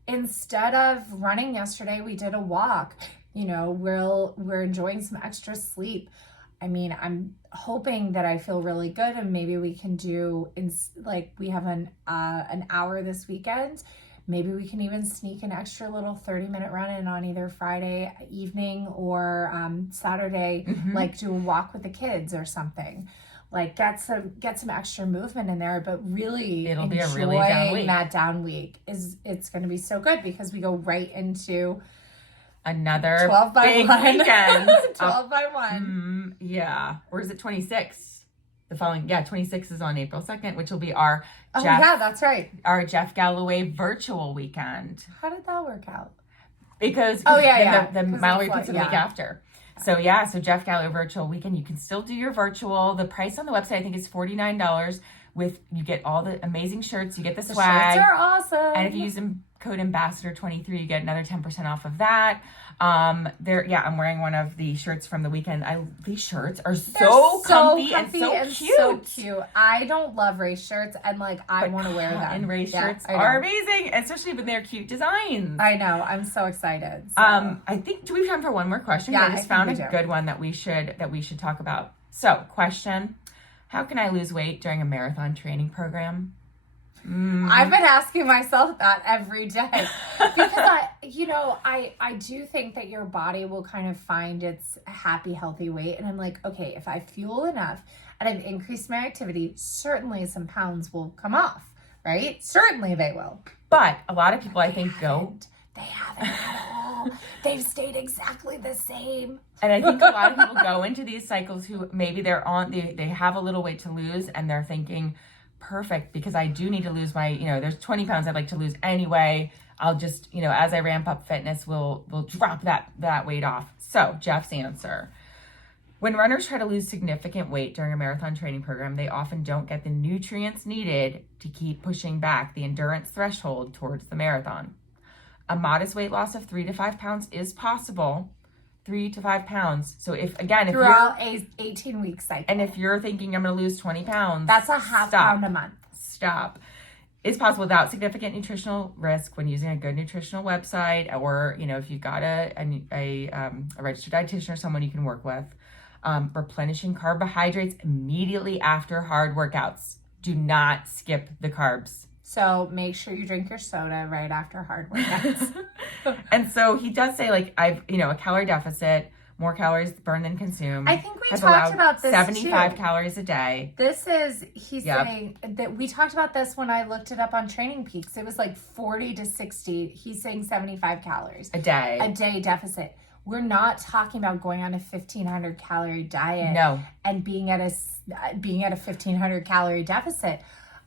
Instead of running yesterday, we did a walk. You know, we're enjoying some extra sleep. I mean, I'm hoping that I feel really good, and maybe we can do we have an hour this weekend. Maybe we can even sneak an extra little 30-minute run in on either Friday evening or Saturday, like do a walk with the kids or something. Like get some extra movement in there, but really it'll be a really down week. That down week it's going to be so good because we go right into another 12 by big 1 weekend. 12 by 1. Yeah. Or is it 26? The following, 26 is on April 2nd, which will be our that's right. Our Jeff Galloway virtual weekend. How did that work out? Because the mile repeats the week after. So so Jeff Galloway virtual weekend, you can still do your virtual. The price on the website I think is $49. You get all the amazing shirts, you get the swag. Shirts are awesome. And if you use code ambassador23, you get another 10% off of that. I'm wearing one of the shirts from the weekend. These shirts are so comfy and so cute. I don't love race shirts, and I want to wear them. And race shirts are amazing, especially when they're cute designs. I know. I'm so excited. So. I think, do we have time for one more question? Yeah, I just found a good one that we should talk about. So, question: how can I lose weight during a marathon training program? I've been asking myself that every day because I do think that your body will kind of find its happy, healthy weight. And I'm like, okay, if I fuel enough and I've increased my activity, certainly some pounds will come off, right? Certainly they will. But a lot of people, I think, They haven't at all. They've stayed exactly the same. And I think a lot of people go into these cycles who maybe they have a little weight to lose and they're thinking, perfect, because I do need to lose my, there's 20 pounds I'd like to lose anyway. I'll just, as I ramp up fitness, we'll drop that weight off. So Jeff's answer: when runners try to lose significant weight during a marathon training program, they often don't get the nutrients needed to keep pushing back the endurance threshold towards the marathon. A modest weight loss of 3 to 5 pounds is possible. 3 to 5 pounds. So if throughout a 18-week cycle, and if you're thinking I'm going to lose 20 pounds, that's a half pound a month. Stop. It's possible without significant nutritional risk when using a good nutritional website, or if you've got a registered dietitian or someone you can work with. Replenishing carbohydrates immediately after hard workouts. Do not skip the carbs. So make sure you drink your soda right after hard workouts. And so he does say, a calorie deficit, more calories burned than consumed. I think we talked about this 75 calories a day. He's saying that we talked about this when I looked it up on Training Peaks. It was 40 to 60. He's saying 75 calories. A day deficit. We're not talking about going on a 1,500 calorie diet. No. And being at a 1,500 calorie deficit.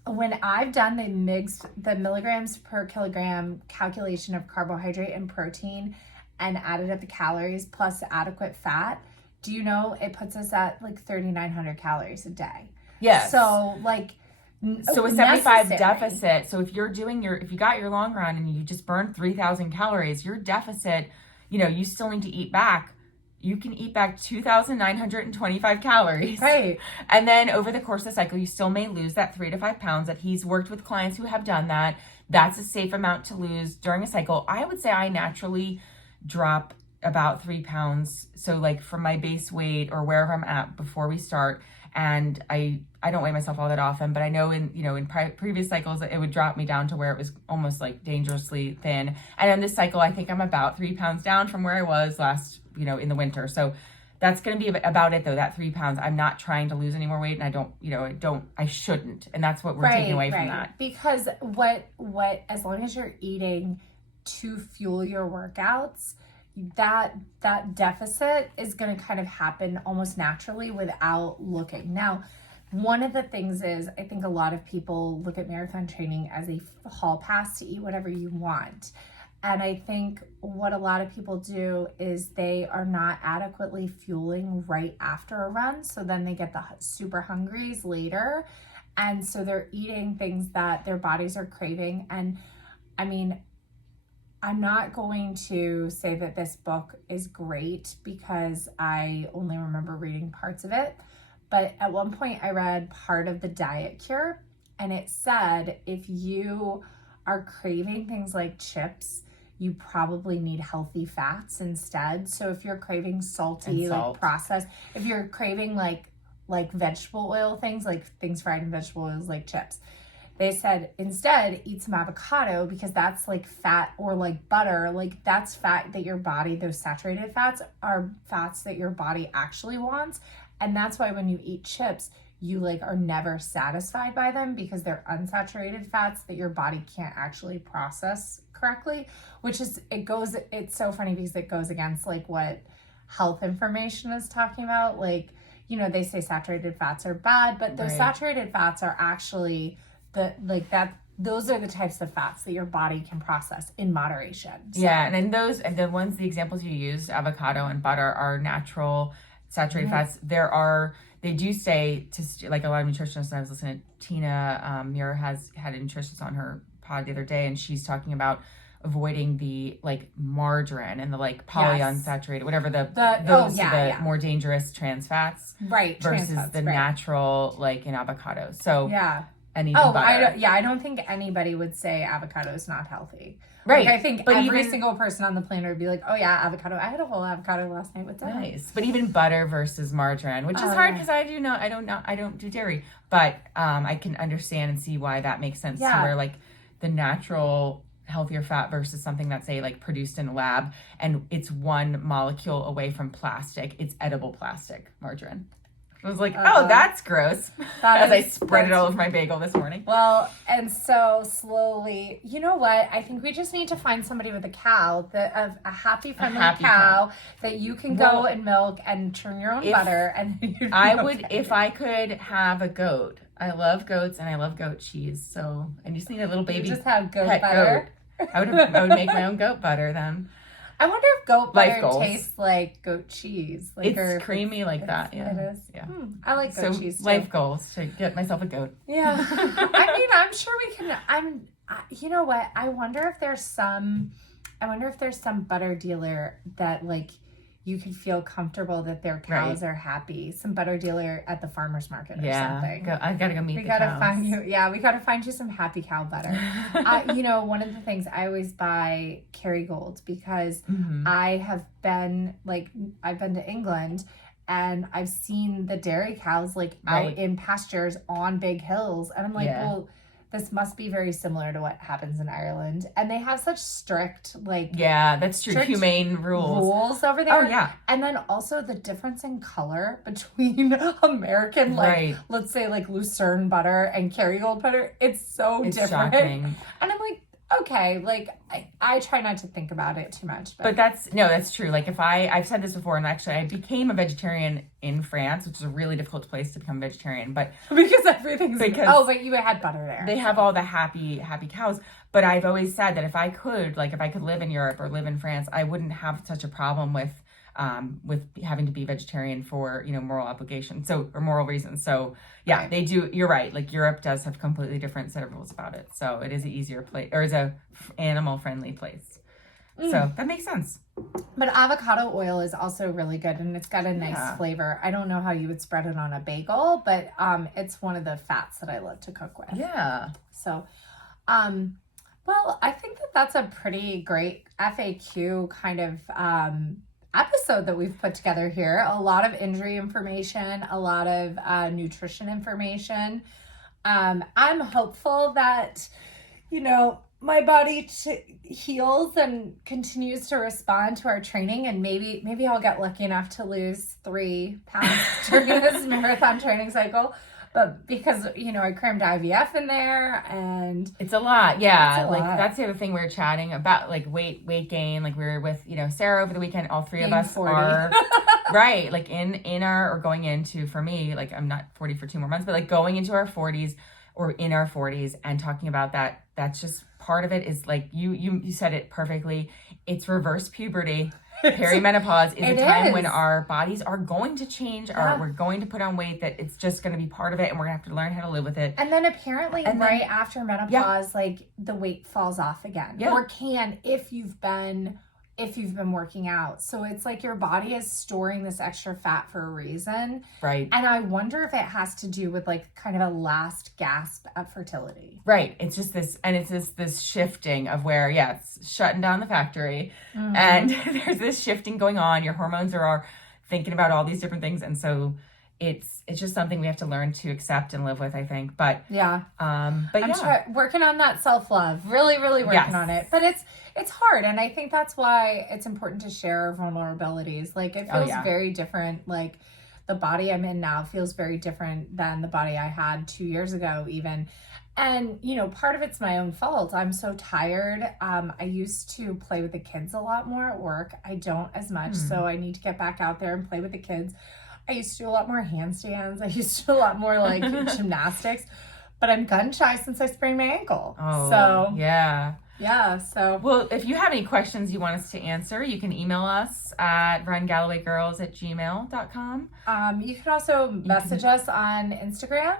When I've done the milligrams per kilogram calculation of carbohydrate and protein and added up the calories plus adequate fat, do you know it puts us at 3,900 calories a day? Yes. So So a 75 necessary. deficit. So if you got your long run and you just burned 3,000 calories, your deficit, you still need to eat back. You can eat back 2,925 calories. Right. And then over the course of the cycle, you still may lose that 3 to 5 pounds. That he's worked with clients who have done that. That's a safe amount to lose during a cycle. I would say I naturally drop about 3 pounds. So like from my base weight or wherever I'm at before we start. And I don't weigh myself all that often, but I know in previous cycles, it would drop me down to where it was almost like dangerously thin. And in this cycle, I think I'm about 3 pounds down from where I was last, in the winter. So that's going to be about it though, that 3 pounds. I'm not trying to lose any more weight, and I shouldn't. And that's what we're taking away from that. Because what, as long as you're eating to fuel your workouts, that deficit is going to kind of happen almost naturally without looking. Now, one of the things is, I think a lot of people look at marathon training as a hall pass to eat whatever you want. And I think what a lot of people do is they are not adequately fueling right after a run. So then they get the super hungries later. And so they're eating things that their bodies are craving. And I mean, I'm not going to say that this book is great because I only remember reading parts of it. But at one point I read part of the diet cure, and it said if you are craving things like chips, you probably need healthy fats instead. So if you're craving salty, like processed, if you're craving like vegetable oil things, like things fried in vegetable oils like chips, they said instead eat some avocado because that's like fat, or like butter, like that's fat that your body, those saturated fats are fats that your body actually wants. And that's why when you eat chips, you like are never satisfied by them because they're unsaturated fats that your body can't actually process correctly, which is, it's so funny because it goes against like what health information is talking about. Like, they say saturated fats are bad, but those saturated fats are actually those are the types of fats that your body can process in moderation. So. Yeah, and then the examples you used, avocado and butter, are natural saturated fats. They do say to, like a lot of nutritionists, I was listening to Tina Muir had a nutritionist on her pod the other day, and she's talking about avoiding the like margarine and the like polyunsaturated, whatever the more dangerous trans fats, versus the natural like in avocado. So and even butter. I don't think anybody would say avocado is not healthy. Right. Like, I think every single person on the planet would be like, oh yeah, avocado. I had a whole avocado last night with dinner. Nice. But even butter versus margarine, which is hard because I don't do dairy, but I can understand and see why that makes sense to where like the natural healthier fat versus something that's like produced in a lab, and it's one molecule away from plastic. It's edible plastic, margarine. I was like, oh, that's gross. As I spread it all over my bagel this morning. Well, and so slowly, you know what? I think we just need to find somebody with a cow, a happy, friendly cow that you can go and milk and churn your own butter. And if I could have a goat. I love goats and I love goat cheese. So I just need a little baby. You just have goat butter. Goat. I would make my own goat butter then. I wonder if goat butter tastes like goat cheese. Like, it's creamy like that. Yeah, it is. Yeah, I like goat cheese too. Life goals to get myself a goat. Yeah, I mean, I'm sure we can. You know what? I wonder if there's some butter dealer that like you can feel comfortable that their cows are happy. Some butter dealer at the farmer's market or something. I gotta go meet the cows. We gotta find you some happy cow butter. One of the things I always buy Kerrygold because I've been to England and I've seen the dairy cows out in pastures on big hills. And I'm like, well, this must be very similar to what happens in Ireland. And they have such strict, that's true, humane rules over there. Oh, yeah. And then also the difference in color between American, let's say, Lucerne butter and Kerrygold butter. It's different. Shocking. And I'm like, okay, I try not to think about it too much. But that's true. Like I've said this before, and actually I became a vegetarian in France, which is a really difficult place to become a vegetarian, but because but you had butter there. They have all the happy cows. But I've always said that if I could live in Europe or live in France, I wouldn't have such a problem with with having to be vegetarian for, moral obligation. So, or moral reasons. So yeah, Right. they do. You're right. Like Europe does have completely different set of rules about it. So it is an easier place, or is a animal friendly place. So that makes sense. But avocado oil is also really good, and it's got a nice Yeah. flavor. I don't know how you would spread it on a bagel, but it's one of the fats that I love to cook with. Yeah. So, well, I think that that's a pretty great FAQ kind of episode that we've put together here. A lot of injury information, a lot of nutrition information. I'm hopeful that, my body heals and continues to respond to our training, and maybe I'll get lucky enough to lose 3 pounds during this marathon training cycle. But because, I crammed IVF in there, and it's a lot. Yeah. It's a like lot. that's the other thing we were chatting about, like weight gain. Like we were with, Sarah over the weekend. All 3 of us 40. are right. Like in our, or going into, for me, like I'm not 40 for 2 more months, but like going into our 40s or in our 40s and talking about that. That's just part of it, is like you said it perfectly. It's reverse puberty. Perimenopause is a time when our bodies are going to change, or we're going to put on weight, that it's just going to be part of it, and we're going to have to learn how to live with it. And then apparently right after menopause, like the weight falls off again, or can if you've been working out. So it's like your body is storing this extra fat for a reason. Right. And I wonder if it has to do with like kind of a last gasp at fertility. Right. It's just this, and it's this shifting of where, it's shutting down the factory, and there's this shifting going on. Your hormones are thinking about all these different things. And so it's just something we have to learn to accept and live with, I think. But I'm working on that self-love, really, really working on it. But it's hard. And I think that's why it's important to share vulnerabilities. Like it feels very different. Like the body I'm in now feels very different than the body I had 2 years ago, even. And, part of it's my own fault. I'm so tired. I used to play with the kids a lot more at work. I don't as much. So I need to get back out there and play with the kids. I used to do a lot more handstands. I used to do a lot more like gymnastics, but I'm gun shy since I sprained my ankle. Oh, so so. Well, if you have any questions you want us to answer, you can email us at rungalloway@gmail.com. You can also message us on Instagram.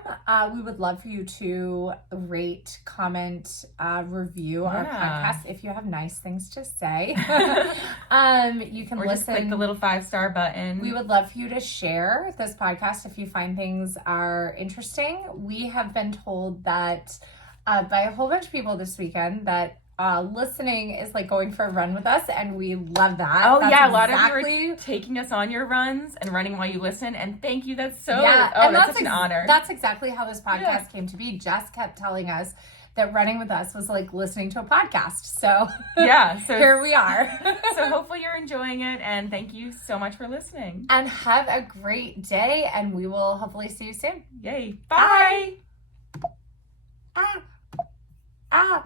We would love for you to rate, comment, review our podcast if you have nice things to say. You can just click the little 5-star button. We would love for you to share this podcast if you find things are interesting. We have been told that by a whole bunch of people this weekend that listening is like going for a run with us, and we love that. Oh, that's a lot of you are taking us on your runs and running while you listen, and thank you. That's so that's such an honor. That's exactly how this podcast came to be. Jess kept telling us that running with us was like listening to a podcast. So so here we are. So hopefully you're enjoying it, and thank you so much for listening. And have a great day, and we will hopefully see you soon. Yay. Bye. Ah.